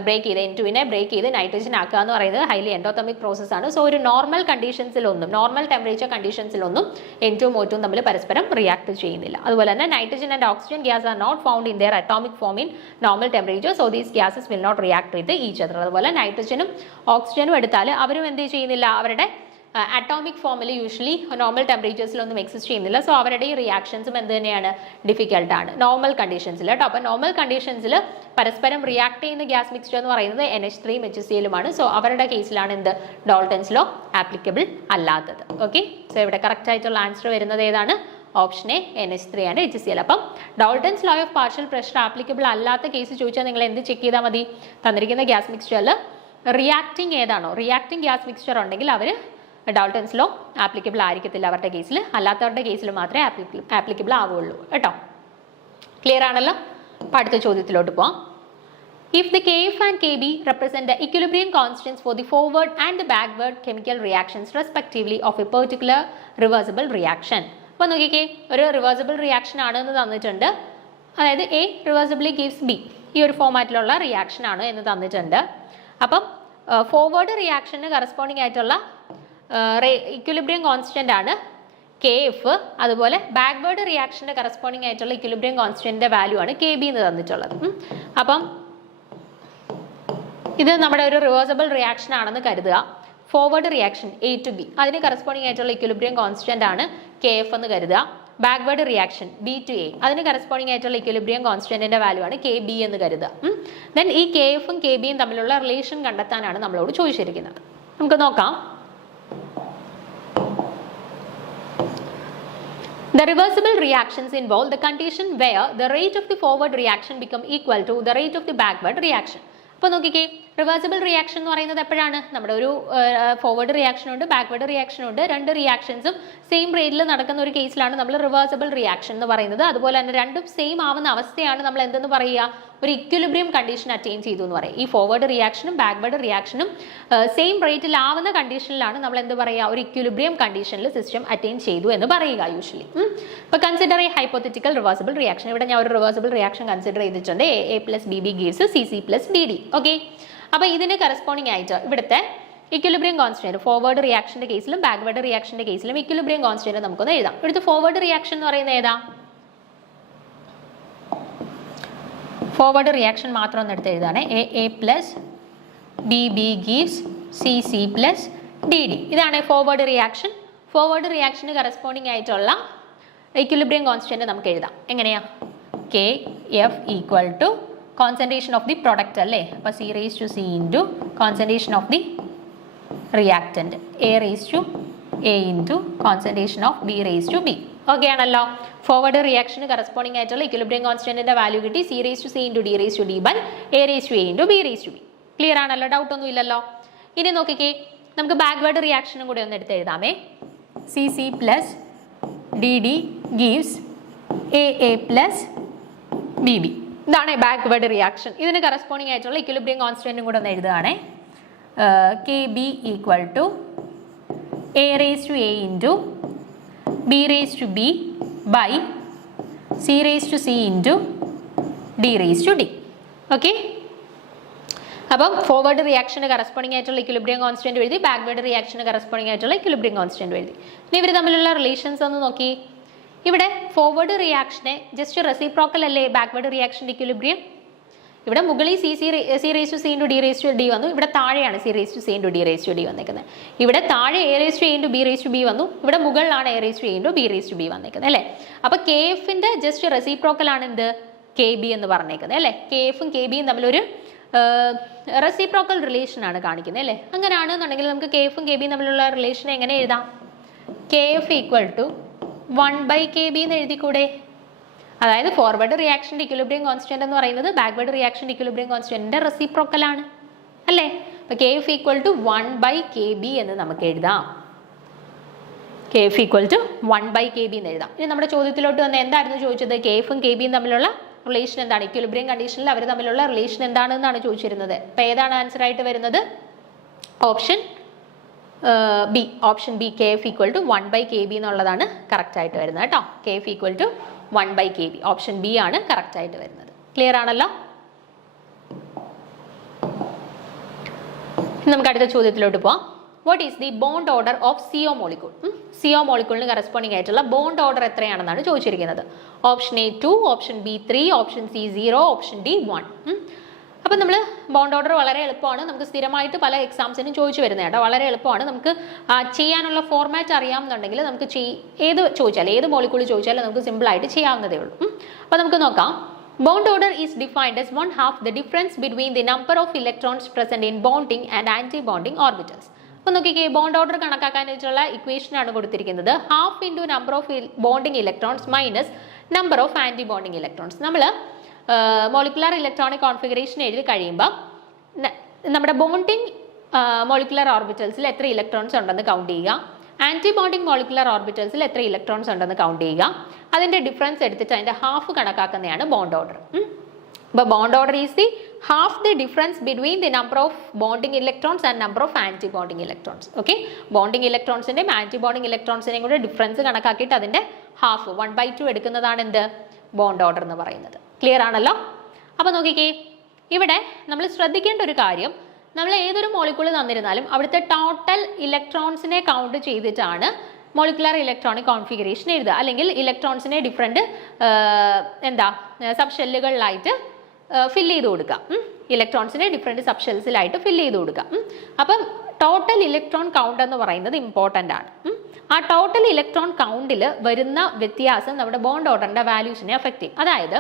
ബ്രേക്ക് ചെയ്ത് N2നെ ബ്രേക്ക് ചെയ്ത് നൈട്രജൻ ആക്കുക എന്ന് പറയുന്നത് ഹൈലി എൻഡോതെർമിക് പ്രോസസ് ആണ്. സോ ഒരു നോർമൽ കണ്ടീഷൻസിലൊന്നും നോർമൽ ടെമ്പറേച്ചർ കണ്ടീഷൻസിലൊന്നും N2ഉം O2ഉം തമ്മിൽ പരസ്പരം റിയാക്ട് ചെയ്യുന്നില്ല. അതുപോലെ തന്നെ nitrogen and oxygen gas are not found in their atomic form in normal temperature, so these gases will not react with each other. അതുപോലെ നൈട്രജനും ഓക്സിജനും എടുത്താൽ അവരും എന്ത് ചെയ്യുന്നില്ല, അവരുടെ അറ്റോമിക് ഫോമിൽ യൂഷ്വലി നോർമൽ ടെമ്പറേച്ചേഴ്സിലൊന്നും എക്സിസ്റ്റ് ചെയ്യുന്നില്ല. സോ അവരുടെ ഈ റിയാക്ഷൻസും എന്ത് തന്നെയാണ്, ഡിഫിക്കൽട്ടാണ് നോർമൽ കണ്ടീഷൻസിൽ കേട്ടോ. അപ്പോൾ നോർമൽ കണ്ടീഷൻസിൽ പരസ്പരം റിയാക്ട് ചെയ്യുന്ന ഗ്യാസ് മിക്സ്ചർ എന്ന് പറയുന്നത് NH3യും HClഉമാണ്. സോ അവരുടെ കേസിലാണ് എന്ത് ഡോൾട്ടൺസ് ലോ ആപ്ലിക്കബിൾ അല്ലാത്തത്. ഓക്കെ, സോ ഇവിടെ കറക്റ്റ് ആയിട്ടുള്ള ആൻസർ വരുന്നത് ഏതാണ്? Option A, NH3 and HCl. അപ്പം Dalton's law of partial pressure applicable അല്ലാത്ത കേസ് ചോദിച്ചാൽ നിങ്ങൾ എന്ത് ചെക്ക് ചെയ്താൽ മതി? തന്നിരിക്കുന്ന ഗ്യാസ് മിക്സ്ചറിൽ റിയാക്ടിങ് ഏതാണോ, റിയാക്ടിങ് ഗ്യാസ് മിക്സ്ചർ ഉണ്ടെങ്കിൽ അവർ ഡാൾട്ടൺസ് ലോ ആപ്ലിക്കബിൾ ആയിരിക്കത്തില്ല അവരുടെ കേസിൽ. അല്ലാത്തവരുടെ കേസിൽ മാത്രമേ ആപ്ലിക്കബിൾ ആവുള്ളൂ കേട്ടോ. ക്ലിയർ ആണല്ലോ? അപ്പോൾ അടുത്ത ചോദ്യത്തിലോട്ട് പോവാം. If the Kf and Kb represent the equilibrium constants for the forward and the backward chemical reactions respectively of a particular reversible reaction. അപ്പോൾ നോക്കിക്കേ, ഒരു റിവേഴ്സിബിൾ റിയാക്ഷൻ ആണ് എന്ന് തന്നിട്ടുണ്ട്. അതായത് A റിവേഴ്സിബിളി ഗീവ്സ് B, ഈ ഒരു ഫോമാറ്റിലുള്ള റിയാക്ഷൻ ആണ് എന്ന് തന്നിട്ടുണ്ട്. അപ്പം ഫോർവേഡ് റിയാക്ഷന് കറസ്പോണ്ടിങ് ആയിട്ടുള്ള ഇക്വിലിബ്രിയം കോൺസ്റ്റന്റ് ആണ് KF. അതുപോലെ ബാക്ക്വേർഡ് റിയാക്ഷന്റെ കറസ്പോണ്ടിങ് ആയിട്ടുള്ള ഇക്വിലിബ്രിയം കോൺസ്റ്റന്റിന്റെ വാല്യൂ ആണ് KB എന്ന് തന്നിട്ടുള്ളത്. അപ്പം ഇത് നമ്മുടെ ഒരു റിവേഴ്സിബിൾ റിയാക്ഷൻ ആണെന്ന് കരുതുക. Forward reaction A to B, അതിന് കറസ്പോണ്ടിങ് ആയിട്ടുള്ള ഇക്വിലിബ്രിയം കോൺസ്റ്റന്റ് ആണ് KF എന്ന് കരുതുക. Backward reaction B to A, അതിന് കറസ്പോണ്ടിങ് ആയിട്ടുള്ള ഇക്വിലിബ്രിയം കോൺസ്റ്റന്റിന്റെ വാല്യൂ ആണ് KB എന്ന് കരുതുക. ദെൻ ഈ KFഉം KBയും തമ്മിലുള്ള റിലേഷൻ കണ്ടെത്താനാണ് നമ്മളോട് ചോദിച്ചിരിക്കുന്നത്. നമുക്ക് നോക്കാം. The reversible reactions involve the condition where the rate of the forward reaction become equal to the rate of the backward reaction. അപ്പോൾ നോക്കിക്കേ, റിവേഴ്സിബിൾ റിയാക്ഷൻ എന്ന് പറയുന്നത് എപ്പോഴാണ്? നമ്മുടെ ഒരു ഫോർവേഡ് റിയാക്ഷൻ ഉണ്ട്, ബാക്ക്വേർഡ് റിയാക്ഷൻ ഉണ്ട്. രണ്ട് റിയാക്ഷൻസും സെയിം റേറ്റിൽ നടക്കുന്ന ഒരു കേസിലാണ് നമ്മൾ റിവേഴ്സിബിൾ റിയാക്ഷൻ എന്ന് പറയുന്നത്. അതുപോലെ തന്നെ രണ്ടും സെയിം ആവുന്ന അവസ്ഥയാണ് നമ്മൾ എന്തെന്ന് പറയുക, ഒരു ഇക്വിലിബ്രിയം കണ്ടീഷൻ അറ്റൈൻ ചെയ്തു എന്ന് പറയും. ഈ ഫോർവേഡ് റിയാക്ഷനും ബാക്ക്വേർഡ് റിയാക്ഷനും സെയിം റേറ്റിലാവുന്ന കണ്ടീഷനിലാണ് നമ്മൾ എന്ത് പറയുക, ഒരു ഇക്വിലിബ്രിയം കണ്ടീഷനിൽ സിസ്റ്റം അറ്റൈൻ ചെയ്തു എന്ന് പറയുക യൂഷ്വലി. ഇപ്പോൾ consider A hypothetical reversible reaction. ഇവിടെ ഞാൻ ഒരു റിവേഴ്സിബിൾ റിയാക്ഷൻ കൺസിഡർ ചെയ്തിട്ടുണ്ട്. A plus BB gives CC plus DD. Okay, അപ്പോൾ ഇതിന് കറസ്പോണ്ടിങ് ആയിട്ട് ഇവിടുത്തെ ഇക്വിലിബ്രിയം കോൺസ്റ്റന്റ് ഫോർവേഡ് റിയാക്ഷന്റെ കേസിലും ബാക്ക്വേർഡ് റിയാക്ഷന്റെ കേസിലും ഇക്വിലിബ്രിയം കോൺസ്റ്റന്റ് നമുക്കൊന്ന് എഴുതാം. ഇവിടുത്തെ ഫോർവേഡ് റിയാക്ഷൻ എന്ന് പറയുന്നത് ഏതാ? ഫോർവേഡ് റിയാക്ഷൻ മാത്രം ഒന്ന് എടുത്ത് എഴുതാണ്. A plus BB gives CC plus DD. ഇതാണ് ഫോർവേഡ് റിയാക്ഷൻ. ഫോർവേഡ് റിയാക്ഷന് കറസ്പോണ്ടിങ് ആയിട്ടുള്ള ഇക്വിലിബ്രിയം കോൺസ്റ്റന്റ് നമുക്ക് എഴുതാം. എങ്ങനെയാ? KF equal to concentration of the product അല്ലേ? അപ്പോൾ C raised to C into concentration of the reactant A raised to A into concentration of B raised to B. Okay ആണല്ലോ. Forward റിയാക്ഷന് corresponding ആയിട്ടുള്ള equilibrium കോൺസ്റ്റന്റിന്റെ value കിട്ടി C raised to C into D raised to D by A raised to A into B raised to B. Clear ആണല്ലോ, doubt ഒന്നും ഇല്ലല്ലോ. ഇനി നോക്കിക്കേ, നമുക്ക് backward റിയാക്ഷനും കൂടെ ഒന്ന് എടുത്ത് എഴുതാമേ. CC plus DD gives AA plus BB. ഇതാണ് ബാക്ക്വേർഡ് റിയാക്ഷൻ. ഇതിന് കറസ്പോണ്ടിങ് ആയിട്ടുള്ള ഇക്വിലിബ്രിയം കോൺസ്റ്റന്റും കൂടെ ഒന്ന് എഴുതുകയാണേ. KB equal to A raised to A into B raised to B by C raised to C into D raised to D. Okay, അപ്പം forward റിയാക്ഷന് corresponding ആയിട്ടുള്ള equilibrium constant എഴുതി, backward റിയാക്ഷന് corresponding ആയിട്ടുള്ള equilibrium constant എഴുതി. ഇനി ഇവർ തമ്മിലുള്ള relations ഒന്ന് നോക്കി. ഇവിടെ ഫോർവേഡ് റിയാക്ഷനെ ജസ്റ്റ് റെസിപ്രോക്കൽ അല്ലേ ബാക്ക്വേർഡ് റിയാക്ഷൻ്റെ ഇക്വിലിബ്രിയം. ഇവിടെ മുകളിൽ C raised to C into D raised to D വന്നു, ഇവിടെ താഴെയാണ് C raised to C into D raised to D വന്നിരിക്കുന്നത്. ഇവിടെ താഴെ A raised to A into B raised to B വന്നു, ഇവിടെ മുകളിലാണ് A raised to A into B raised to B വന്നിരിക്കുന്നത് അല്ലേ. അപ്പോൾ KFന്റെ ജസ്റ്റ് റെസിപ്രോക്കൽ ആണ് എന്ത് KB എന്ന് പറഞ്ഞേക്കുന്നത് അല്ലേ. KFും KBയും തമ്മിലൊരു റെസിപ്രോക്കൽ റിലേഷൻ ആണ് കാണിക്കുന്നത് അല്ലേ. അങ്ങനെയാണെന്നുണ്ടെങ്കിൽ നമുക്ക് KFും KBയും തമ്മിലുള്ള റിലേഷൻ എങ്ങനെ എഴുതാം? KF equal to 1/KB എന്ന് എഴുതിക്കൂടെ? അതായത് ഫോർവേഡ് റിയാക്ഷൻ്റെ ഇക്വിലിബ്രിയം കോൺസ്റ്റന്റ് എന്ന് പറയുന്നത് ബാക്ക്വേർഡ് റിയാക്ഷൻ്റെ ഇക്വിലിബ്രിയം കോൺസ്റ്റന്റിന്റെ റെസിപ്രോക്കൽ ആണ് അല്ലേ. അപ്പോൾ KF equal to 1/KB എന്ന് നമുക്ക് എഴുതാം. KF equal to 1/KB എന്ന് എഴുതാം. ഇനി നമ്മുടെ ചോദ്യത്തിലോട്ട് വന്ന് എന്തായിരുന്നു ചോദിച്ചത്? KFും KBയും തമ്മിലുള്ള റിലേഷൻ എന്താണ്? ഇക്വിലിബ്രിയം കണ്ടീഷനിൽ അവർ തമ്മിലുള്ള റിലേഷൻ എന്താണെന്നാണ് ചോദിച്ചിരുന്നത്. അപ്പോൾ ഏതാണ് ആൻസർ ആയിട്ട് വരുന്നത്? Option B. Option B, KF equal to 1/KB എന്നുള്ളതാണ് കറക്റ്റ് ആയിട്ട് വരുന്നത് കേട്ടോ. KF equal to 1/KB. Option B ആണ് കറക്റ്റ് ആയിട്ട് വരുന്നത്. ക്ലിയർ ആണല്ലോ. നമുക്ക് അടുത്ത ചോദ്യത്തിലോട്ട് പോവാം. What is the bond order of CO molecule? CO മോളിക്യൂളിന് കറസ്പോണ്ടിങ് ആയിട്ടുള്ള ബോണ്ട് ഓർഡർ എത്രയാണെന്നാണ് ചോദിച്ചിരിക്കുന്നത്. Option A 2, option B 3, option C 0, option D 1. അപ്പം നമ്മൾ ബോണ്ട് ഓർഡർ വളരെ എളുപ്പമാണ്, നമുക്ക് സ്ഥിരമായിട്ട് പല എക്സാംസിനും ചോദിച്ചു വരുന്നത് കേട്ടോ. വളരെ എളുപ്പമാണ്, നമുക്ക് ചെയ്യാനുള്ള ഫോർമാറ്റ് അറിയാമെന്നുണ്ടെങ്കിൽ നമുക്ക് ഏത് ചോദിച്ചാലും ഏത് മോളിക്യൂൾ ചോദിച്ചാലും നമുക്ക് സിമ്പിളായിട്ട് ചെയ്യാവുന്നതേ ഉള്ളൂ. അപ്പോൾ നമുക്ക് നോക്കാം. Bond order is defined as 1/2 the difference between the number of electrons present in bonding and anti-bonding orbitals. അപ്പോൾ നോക്കിക്കേ, ബോണ്ട് ഓർഡർ കണക്കാക്കാനായിട്ടുള്ള ഇക്വേഷൻ ആണ് കൊടുത്തിരിക്കുന്നത്. Half into number of bonding electrons minus number of anti bonding electrons. നമ്മൾ molecular electronic configuration എഴുതി കഴിയുമ്പോൾ നമ്മുടെ bonding molecular ഓർബിറ്റൽസിൽ എത്ര electrons ഉണ്ടെന്ന് കൗണ്ട് ചെയ്യുക, ആൻറ്റി ബോണ്ടിങ് മോളിക്കുലർ ഓർബിറ്റൽസിൽ എത്ര ഇലക്ട്രോൺസ് ഉണ്ടെന്ന് കൗണ്ട് ചെയ്യുക, അതിൻ്റെ ഡിഫറൻസ് എടുത്തിട്ട് അതിൻ്റെ ഹാഫ് കണക്കാക്കുന്നതാണ് ബോണ്ട് ഓർഡർ. അപ്പോൾ bond order is the half the difference between the number of bonding electrons and number of anti bonding electrons. Okay, bonding ഇലക്ട്രോൺസിൻ്റെയും ആൻറ്റി ബോണ്ടിങ് ഇലക്ട്രോൺസിൻ്റെയും കൂടെ ഡിഫറൻസ് കണക്കാക്കിയിട്ട് അതിൻ്റെ ഹാഫ് 1/2 എടുക്കുന്നതാണ് എന്ത് ബോണ്ട് ഓർഡർ എന്ന് പറയുന്നത്. ക്ലിയർ ആണല്ലോ. അപ്പോൾ നോക്കിക്കേ, ഇവിടെ നമ്മൾ ശ്രദ്ധിക്കേണ്ട ഒരു കാര്യം, നമ്മൾ ഏതൊരു മോളിക്യൂൾ തന്നിരുന്നാലും അവിടുത്തെ ടോട്ടൽ ഇലക്ട്രോൺസിനെ കൗണ്ട് ചെയ്തിട്ടാണ് മോളിക്കുലർ ഇലക്ട്രോണിക് കോൺഫിഗറേഷൻ എഴുതുക. അല്ലെങ്കിൽ ഇലക്ട്രോൺസിനെ ഡിഫറെൻറ്റ് സബ് ഷെല്ലുകളിലായിട്ട് ഫില്ല് ചെയ്ത് കൊടുക്കാം. ഇലക്ട്രോൺസിനെ ഡിഫറെൻറ്റ് സബ് ഷെൽസിലായിട്ട് ഫില്ല് ചെയ്ത് കൊടുക്കാം. അപ്പം ടോട്ടൽ ഇലക്ട്രോൺ കൗണ്ട് എന്ന് പറയുന്നത് ഇമ്പോർട്ടൻ്റ് ആണ്. ആ ടോട്ടൽ ഇലക്ട്രോൺ കൗണ്ടിൽ വരുന്ന വ്യത്യാസം നമ്മുടെ ബോണ്ട് ഓർഡറിൻ്റെ വാല്യൂസിനെ അഫക്റ്റ് ചെയ്യും. അതായത്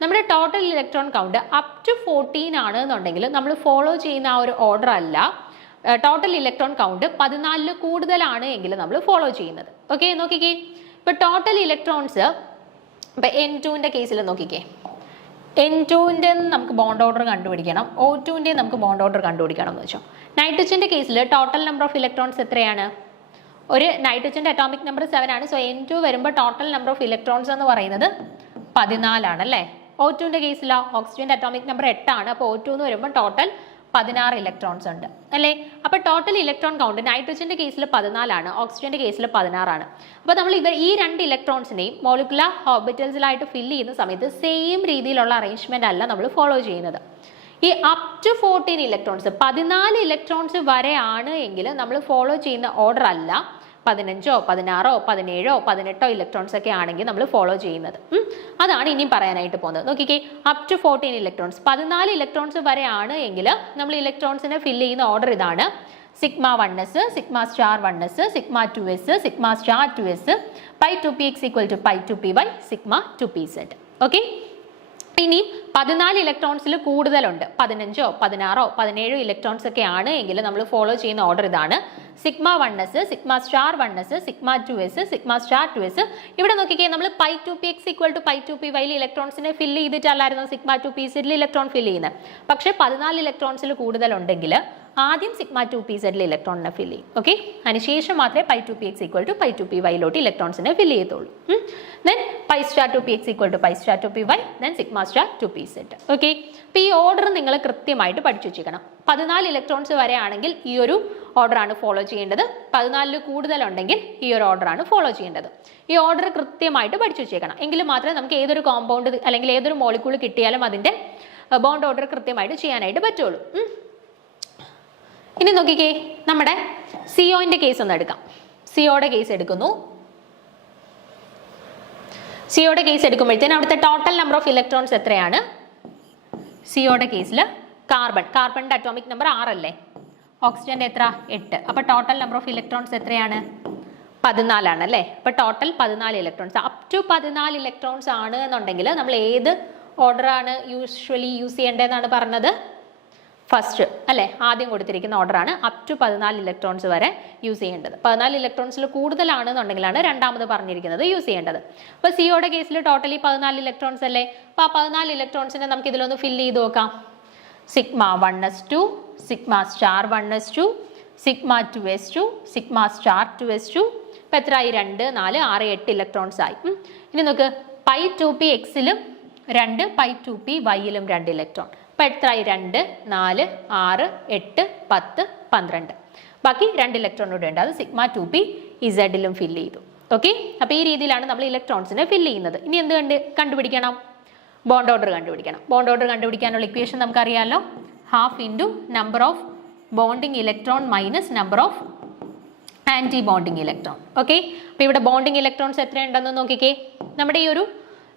നമ്മുടെ total electron count up to 14 ആണ് എന്നുണ്ടെങ്കിൽ നമ്മൾ ഫോളോ ചെയ്യുന്ന ആ ഒരു ഓർഡർ അല്ല ടോട്ടൽ ഇലക്ട്രോൺ കൗണ്ട് 14 കൂടുതലാണ് എങ്കിൽ നമ്മൾ ഫോളോ ചെയ്യുന്നത്. ഓക്കെ, നോക്കിക്കേ, ഇപ്പോൾ ടോട്ടൽ ഇലക്ട്രോൺസ് ഇപ്പോൾ N2ൻ്റെ കേസിൽ നോക്കിക്കേ, N2ൻ്റെ നമുക്ക് ബോണ്ട് ഓർഡർ കണ്ടുപിടിക്കണം, O2ൻ്റെ നമുക്ക് ബോണ്ട് ഓർഡർ കണ്ടുപിടിക്കണം എന്ന് വെച്ചോ. നൈട്രജൻ്റെ കേസിൽ ടോട്ടൽ നമ്പർ ഓഫ് ഇലക്ട്രോൺസ് എത്രയാണ്? ഒരു നൈട്രജൻ്റെ അറ്റോമിക് നമ്പർ 7 ആണ്. സോ N2 വരുമ്പോൾ ടോട്ടൽ നമ്പർ ഓഫ് ഇലക്ട്രോൺസ് എന്ന് പറയുന്നത് 14 ആണ് അല്ലേ. O2ൻ്റെ കേസിലോ ഓക്സിജൻ്റെ അറ്റോമിക് നമ്പർ 8 ആണ്. അപ്പോൾ O2 എന്ന് വരുമ്പോൾ ടോട്ടൽ 16 ഇലക്ട്രോൺസ് ഉണ്ട് അല്ലേ. അപ്പോൾ ടോട്ടൽ ഇലക്ട്രോൺ കൗണ്ട് നൈട്രജൻ്റെ കേസിൽ 14 ആണ്, ഓക്സിജൻ്റെ കേസിൽ 16 ആണ്. അപ്പോൾ നമ്മൾ ഈ രണ്ട് ഇലക്ട്രോൺസിനെയും മോളിക്കുലർ ഓർബിറ്റൽസിലായിട്ട് ഫില്ല് ചെയ്യുന്ന സമയത്ത് സെയിം രീതിയിലുള്ള അറേഞ്ച്മെന്റ് അല്ല നമ്മൾ ഫോളോ ചെയ്യുന്നത്. ഈ അപ് ടു 14 ഇലക്ട്രോൺസ് 14 ഇലക്ട്രോൺസ് വരെയാണ് എങ്കിൽ നമ്മൾ ഫോളോ ചെയ്യുന്ന ഓർഡർ അല്ല 15, 16, 17, 18 ഇലക്ട്രോൺസ് ഒക്കെ ആണെങ്കിൽ നമ്മൾ ഫോളോ ചെയ്യുന്നത്. അതാണ് ഇനിയും പറയാനായിട്ട് പോകുന്നത്. നോക്കിക്കേ, അപ് ടു 14 ഇലക്ട്രോൺസ് 14 ഇലക്ട്രോൺസ് വരെയാണ് എങ്കിൽ നമ്മൾ ഇലക്ട്രോൺസിനെ ഫില്ല് ചെയ്യുന്ന ഓർഡർ ഇതാണ്: sigma 1s, sigma star 1s, sigma 2s, sigma star 2s, pi 2px equal to pi 2py, sigma 2pz. Okay, ഇനി 14 ഇലക്ട്രോൺസിൽ കൂടുതലുണ്ട്, 15ഓ 16ഓ 17ഓ ഇലക്ട്രോൺസ് ഒക്കെ ആണ് എങ്കിൽ നമ്മൾ ഫോളോ ചെയ്യുന്ന ഓർഡർ ഇതാണ്: sigma 1s, sigma star 1s, sigma 2s, sigma star 2s. ഇവിടെ നോക്കിക്കേ, നമ്മൾ പൈ 2px = പൈ 2py ഇലക്ട്രോൺസിനെ ഫില്ല് ചെയ്തിട്ടല്ലായിരുന്നു സിഗ്മ 2pz ഇലക്ട്രോൺ ഫില്ല് ചെയ്യുന്നത്. പക്ഷേ 14 ഇലക്ട്രോൺസിൽ കൂടുതലുണ്ടെങ്കിൽ ആദ്യം സിഗ്മ 2pz ഇലക്ട്രോണിനെ ഫില്ല് ചെയ്യും. ഓക്കെ, അതിനുശേഷം മാത്രമേ പൈ 2px = പൈ 2py ഇലക്ട്രോൺസിനെ ഫില്ല് ചെയ്യത്തുള്ളൂ. Then pi star 2px = pi star 2py, then sigma star 2pz. Okay, അപ്പോൾ ഈ ഓർഡർ നിങ്ങൾ കൃത്യമായിട്ട് പഠിച്ചു വെച്ചിരിക്കണം. 14 ഇലക്ട്രോൺസ് വരെ ആണെങ്കിൽ ഈ ഒരു ഓർഡർ ആണ് ഫോളോ ചെയ്യേണ്ടത്. 14 കൂടുതലുണ്ടെങ്കിൽ ഈ ഒരു ഓർഡർ ആണ് ഫോളോ ചെയ്യേണ്ടത്. ഈ ഓർഡർ കൃത്യമായിട്ട് പഠിച്ചു വെച്ചേക്കണം. എങ്കിൽ മാത്രമേ നമുക്ക് ഏതൊരു കോമ്പൗണ്ട് അല്ലെങ്കിൽ ഏതൊരു മോളിക്യൂൾ കിട്ടിയാലും അതിന്റെ ബോണ്ട് ഓർഡർ കൃത്യമായിട്ട് ചെയ്യാനായിട്ട് പറ്റുള്ളൂ. ഇനി നോക്കിക്കേ, നമ്മുടെ സിഒന്റെ കേസ് ഒന്ന് എടുക്കാം. സിഒയുടെ കേസ് എടുക്കുന്നു. സിഒയുടെ കേസ് എടുക്കുമ്പോഴത്തേന് അവിടുത്തെ ടോട്ടൽ നമ്പർ ഓഫ് ഇലക്ട്രോൺസ് എത്രയാണ്? സിഒയുടെ കേസിൽ കാർബണിന്റെ അറ്റോമിക് നമ്പർ 6 അല്ലേ, ഓക്സിജന്റെ എത്ര? 8. അപ്പൊ ടോട്ടൽ നമ്പർ ഓഫ് ഇലക്ട്രോൺസ് എത്രയാണ്? 14 ആണ് അല്ലേ. അപ്പൊ total 14 electrons. Up to 14 electrons ആണ് എന്നുണ്ടെങ്കിൽ നമ്മൾ ഏത് ഓർഡർ ആണ് യൂഷ്വലി യൂസ് ചെയ്യേണ്ടതെന്നാണ് പറഞ്ഞത്? ഫസ്റ്റ് അല്ലേ, ആദ്യം കൊടുത്തിരിക്കുന്ന ഓർഡറാണ് അപ് ടു 14 ഇലക്ട്രോൺസ് വരെ യൂസ് ചെയ്യേണ്ടത്. 14 ഇലക്ട്രോൺസിൽ കൂടുതലാണെന്നുണ്ടെങ്കിലാണ് രണ്ടാമത് പറഞ്ഞിരിക്കുന്നത് യൂസ് ചെയ്യേണ്ടത്. അപ്പോൾ സിഒയുടെ കേസിൽ ടോട്ടലി 14 ഇലക്ട്രോൺസ് അല്ലേ. അപ്പോൾ ആ 14 ഇലക്ട്രോൺസിനെ നമുക്ക് ഇതിലൊന്ന് ഫില്ല് ചെയ്ത് നോക്കാം. Sigma 1s2, sigma star 1s2, sigma 2s2, sigma star 2s2. ഇപ്പം എത്രയായി? 2, 4, 6, 8 ഇലക്ട്രോൺസ് ആയി. ഇനി നോക്ക്, പൈ 2pxലും 2, പൈ 2pyയിലും 2 ഇലക്ട്രോൺ. അപ്പം എത്രയായി? 2, 4, 6, 8, 10, 12. ബാക്കി 2 ഇലക്ട്രോൺ കൂടെ ഉണ്ട്. അത് സിഗ്മ 2pzലും ഫില്ല് ചെയ്തു. ഓക്കെ, അപ്പോൾ ഈ രീതിയിലാണ് നമ്മൾ ഇലക്ട്രോൺസിനെ ഫില്ല് ചെയ്യുന്നത്. ഇനി എന്ത് കണ്ടുപിടിക്കണം? ബോണ്ട് ഓർഡർ കണ്ടുപിടിക്കണം. ബോണ്ട് ഓർഡർ കണ്ടുപിടിക്കാനുള്ള ഇക്വേഷൻ നമുക്കറിയാമല്ലോ. Half into number of bonding electron minus number of anti bonding electron. Okay, അപ്പോൾ ഇവിടെ ബോണ്ടിങ് ഇലക്ട്രോൺസ് എത്രയുണ്ടെന്ന് നോക്കിക്കേ. നമ്മുടെ ഈ ഒരു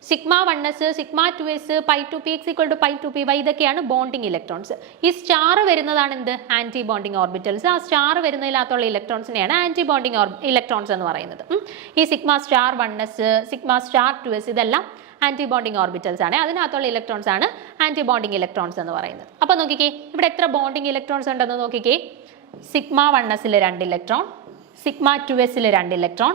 sigma 1s, sigma 2s, pi 2px = pi 2py ഇതൊക്കെയാണ് ബോണ്ടിങ് ഇലക്ട്രോൺസ്. ഈ സ്റ്റാർ വരുന്നതാണ് എന്ത്? Anti bonding orbitals. ആ സ്റ്റാർ വരുന്നതിനകത്തുള്ള ഇലക്ട്രോൺസിനെയാണ് ആന്റി ബോണ്ടിങ് ഇലക്ട്രോൺസ് എന്ന് പറയുന്നത്. ഈ sigma star 1s, sigma star 2s ഇതെല്ലാം ആന്റി ബോണ്ടിങ് ഓർബിറ്റൽസ് ആണ്. അതിനകത്തുള്ള ഇലക്ട്രോൺസ് ആണ് ആന്റി ബോണ്ടിങ് ഇലക്ട്രോൺസ് എന്ന് പറയുന്നത്. അപ്പോൾ നോക്കിക്കേ, ഇവിടെ എത്ര ബോണ്ടിങ് ഇലക്ട്രോൺസ് ഉണ്ടെന്ന് നോക്കിക്കേ. സിഗ്മ 1sൽ 2 ഇലക്ട്രോൺ, സിഗ്മ 2sൽ 2 ഇലക്ട്രോൺ,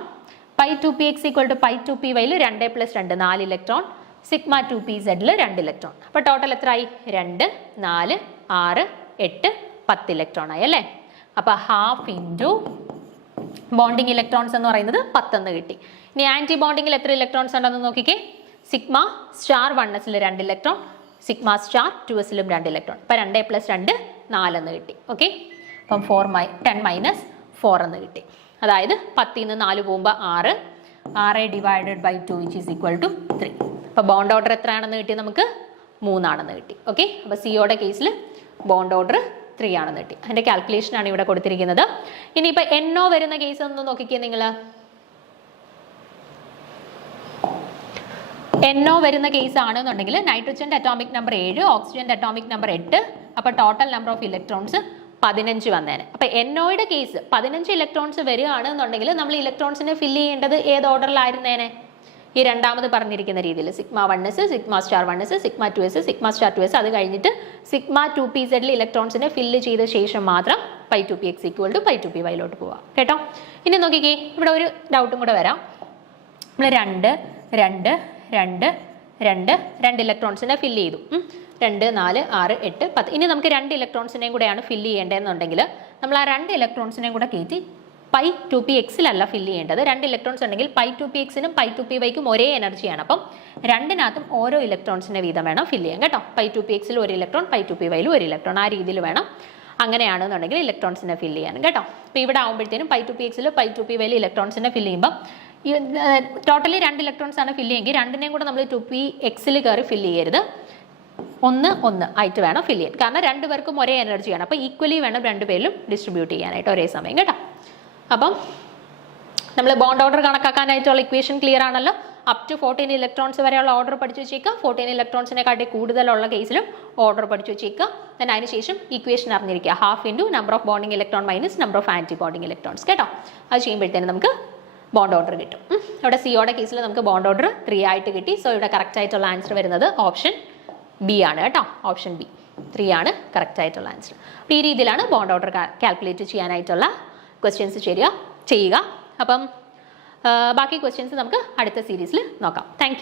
പൈ 2px = പൈ 2pyൽ 2 + 2 4 ഇലക്ട്രോൺ, സിഗ്മ 2pzൽ 2 ഇലക്ട്രോൺ. അപ്പോൾ ടോട്ടൽ എത്രയായി? 2, 4, 6, 8, 10 ഇലക്ട്രോൺ ആയി അല്ലേ. അപ്പോൾ ഹാഫ് ഇൻറ്റു ബോണ്ടിങ് ഇലക്ട്രോൺസ് എന്ന് പറയുന്നത് 10 എന്ന് കിട്ടി. ഇനി ആന്റി ബോണ്ടിങ്ങിൽ എത്ര ഇലക്ട്രോൺസ് ഉണ്ടെന്ന് നോക്കിക്കേ. സിഗ്മ സ്റ്റാർ 1sൽ 2 ഇലക്ട്രോൺ, സിഗ്മ സ്റ്റാർ 2sലും 2 ഇലക്ട്രോൺ. അപ്പോൾ 2 + 2 4 എന്ന് കിട്ടി. ഓക്കെ, അപ്പം 10 - 4 എന്ന് കിട്ടി. അതായത് 10ൽ നിന്ന് 4 പോകുമ്പോൾ 6, 6 / 2 = 3. അപ്പോൾ ബോണ്ട് ഓർഡർ എത്രയാണെന്ന് കിട്ടി? നമുക്ക് 3 ആണെന്ന് കിട്ടി. ഓക്കെ, അപ്പോൾ സിഒയുടെ കേസിൽ ബോണ്ട് ഓർഡർ 3 ആണെന്ന് കിട്ടി. അതിൻ്റെ കാൽക്കുലേഷനാണ് ഇവിടെ കൊടുത്തിരിക്കുന്നത്. ഇനിയിപ്പോൾ NO വരുന്ന കേസ് ഒന്ന് നോക്കിക്കേ നിങ്ങൾ. NO വരുന്ന കേസ് ആണെന്നുണ്ടെങ്കിൽ നൈട്രജൻ്റെ അറ്റോമിക് നമ്പർ 7, ഓക്സിജൻ്റെ അറ്റോമിക് നമ്പർ 8. അപ്പോൾ ടോട്ടൽ നമ്പർ ഓഫ് ഇലക്ട്രോൺസ് 15 വന്നേനെ. അപ്പോൾ NOയുടെ കേസ് 15 ഇലക്ട്രോൺസ് വരികയാണെന്നുണ്ടെങ്കിൽ നമ്മൾ ഇലക്ട്രോൺസിനെ ഫില്ല് ചെയ്യേണ്ടത് ഏത് ഓർഡറിലായിരുന്നേനെ? ഈ രണ്ടാമത് പറഞ്ഞിരിക്കുന്ന രീതിയിൽ sigma 1s, sigma star 1s, sigma 2s, sigma star 2s. അത് കഴിഞ്ഞിട്ട് സിഗ്മ 2pzൽ ഇലക്ട്രോൺസിനെ ഫില്ല് ചെയ്ത ശേഷം മാത്രം പൈ 2px = പൈ 2pyലോട്ട് പോവാം. കേട്ടോ, ഇനി നോക്കിക്കേ, ഇവിടെ ഒരു ഡൗട്ടും കൂടെ വരാം. നമ്മൾ 2, 2, 2, 2, 2 ഇലക്ട്രോൺസിനെ ഫില്ല് ചെയ്തു. 2, 4, 6, 8, 10. ഇനി നമുക്ക് 2 ഇലക്ട്രോൺസിനെയും കൂടെയാണ് ഫില്ല് ചെയ്യേണ്ടതെന്നുണ്ടെങ്കിൽ നമ്മൾ ആ 2 ഇലക്ട്രോൺസിനെയും കൂടെ കയറ്റി പൈ 2pxലല്ല ഫില്ല് ചെയ്യേണ്ടത്. 2 ഇലക്ട്രോൺസ് ഉണ്ടെങ്കിൽ പൈ 2pxനും പൈ 2pyക്കും ഒരേ എനർജിയാണ്. അപ്പം രണ്ടിനകത്തും ഓരോ ഇലക്ട്രോൺസിനെ വീതം വേണം ഫില്ല് ചെയ്യാൻ. കേട്ടോ, പൈ 2pxൽ 1 ഇലക്ട്രോൺ, പൈ 2pyൽ 1 ഇലക്ട്രോൺ. ആ രീതിയിൽ വേണം. അങ്ങനെയാണെന്നുണ്ടെങ്കിൽ ഇലക്ട്രോൺസിനെ ഫില്ല് ചെയ്യാൻ. കേട്ടോ, അപ്പോൾ ഇവിടെ ആകുമ്പോഴത്തേനും പൈ 2pxൽ പൈ 2pyൽ ഇലക്ട്രോൺസിനെ ഫില്ല് ചെയ്യുമ്പോൾ ടോട്ടലി 2 ഇലക്ട്രോൺസ് ആണ് ഫില്ല് ചെയ്യുമെങ്കിൽ രണ്ടിനെയും കൂടെ നമ്മൾ 2pxൽ കയറി ഫില്ല് ചെയ്യരുത്. 1, 1 ആയിട്ട് വേണം ഫില്ല് ചെയ്യാൻ. കാരണം 2 പേർക്കും ഒരേ എനർജിയാണ്. അപ്പോൾ ഈക്വലി വേണം 2 പേരിലും ഡിസ്ട്രിബ്യൂട്ട് ചെയ്യാനായിട്ട് ഒരേ സമയം. കേട്ടോ, അപ്പം നമ്മൾ ബോണ്ട് ഓർഡർ കണക്കാക്കാനായിട്ടുള്ള ഇക്വേഷൻ ക്ലിയർ ആണല്ലോ. അപ് ടു 14 ഇലക്ട്രോൺസ് വരെയുള്ള ഓർഡർ പഠിച്ചു വെച്ചേക്കുക. 14 ഇലക്ട്രോൺസിനെക്കാട്ടി കൂടുതലുള്ള കേസിലും ഓർഡർ പഠിച്ചു വെച്ചേക്കുക. then അതിനുശേഷം ഇക്വേഷൻ അറിഞ്ഞിരിക്കുക. Half into number of bonding electron minus number of anti bonding electrons. കേട്ടോ, അത് ചെയ്യുമ്പോഴത്തേനും നമുക്ക് ബോണ്ട് ഓർഡർ കിട്ടും. ഇവിടെ സിഒയുടെ കേസിൽ നമുക്ക് ബോണ്ട് ഓർഡർ 3 ആയിട്ട് കിട്ടി. സോ ഇവിടെ കറക്റ്റ് ആയിട്ടുള്ള ആൻസർ വരുന്നത് ഓപ്ഷൻ ബി ആണ് കേട്ടോ, ഓപ്ഷൻ ബി 3 ആണ് കറക്റ്റ് ആയിട്ടുള്ള ആൻസർ. അപ്പോൾ ഈ രീതിയിലാണ് ബോണ്ട് ഓർഡർ കാൽക്കുലേറ്റ് ചെയ്യാനായിട്ടുള്ള ക്വസ്റ്റ്യൻസ് ചെയ്യുക. അപ്പം ബാക്കി ക്വസ്റ്റ്യൻസ് നമുക്ക് അടുത്ത സീരീസിൽ നോക്കാം. താങ്ക്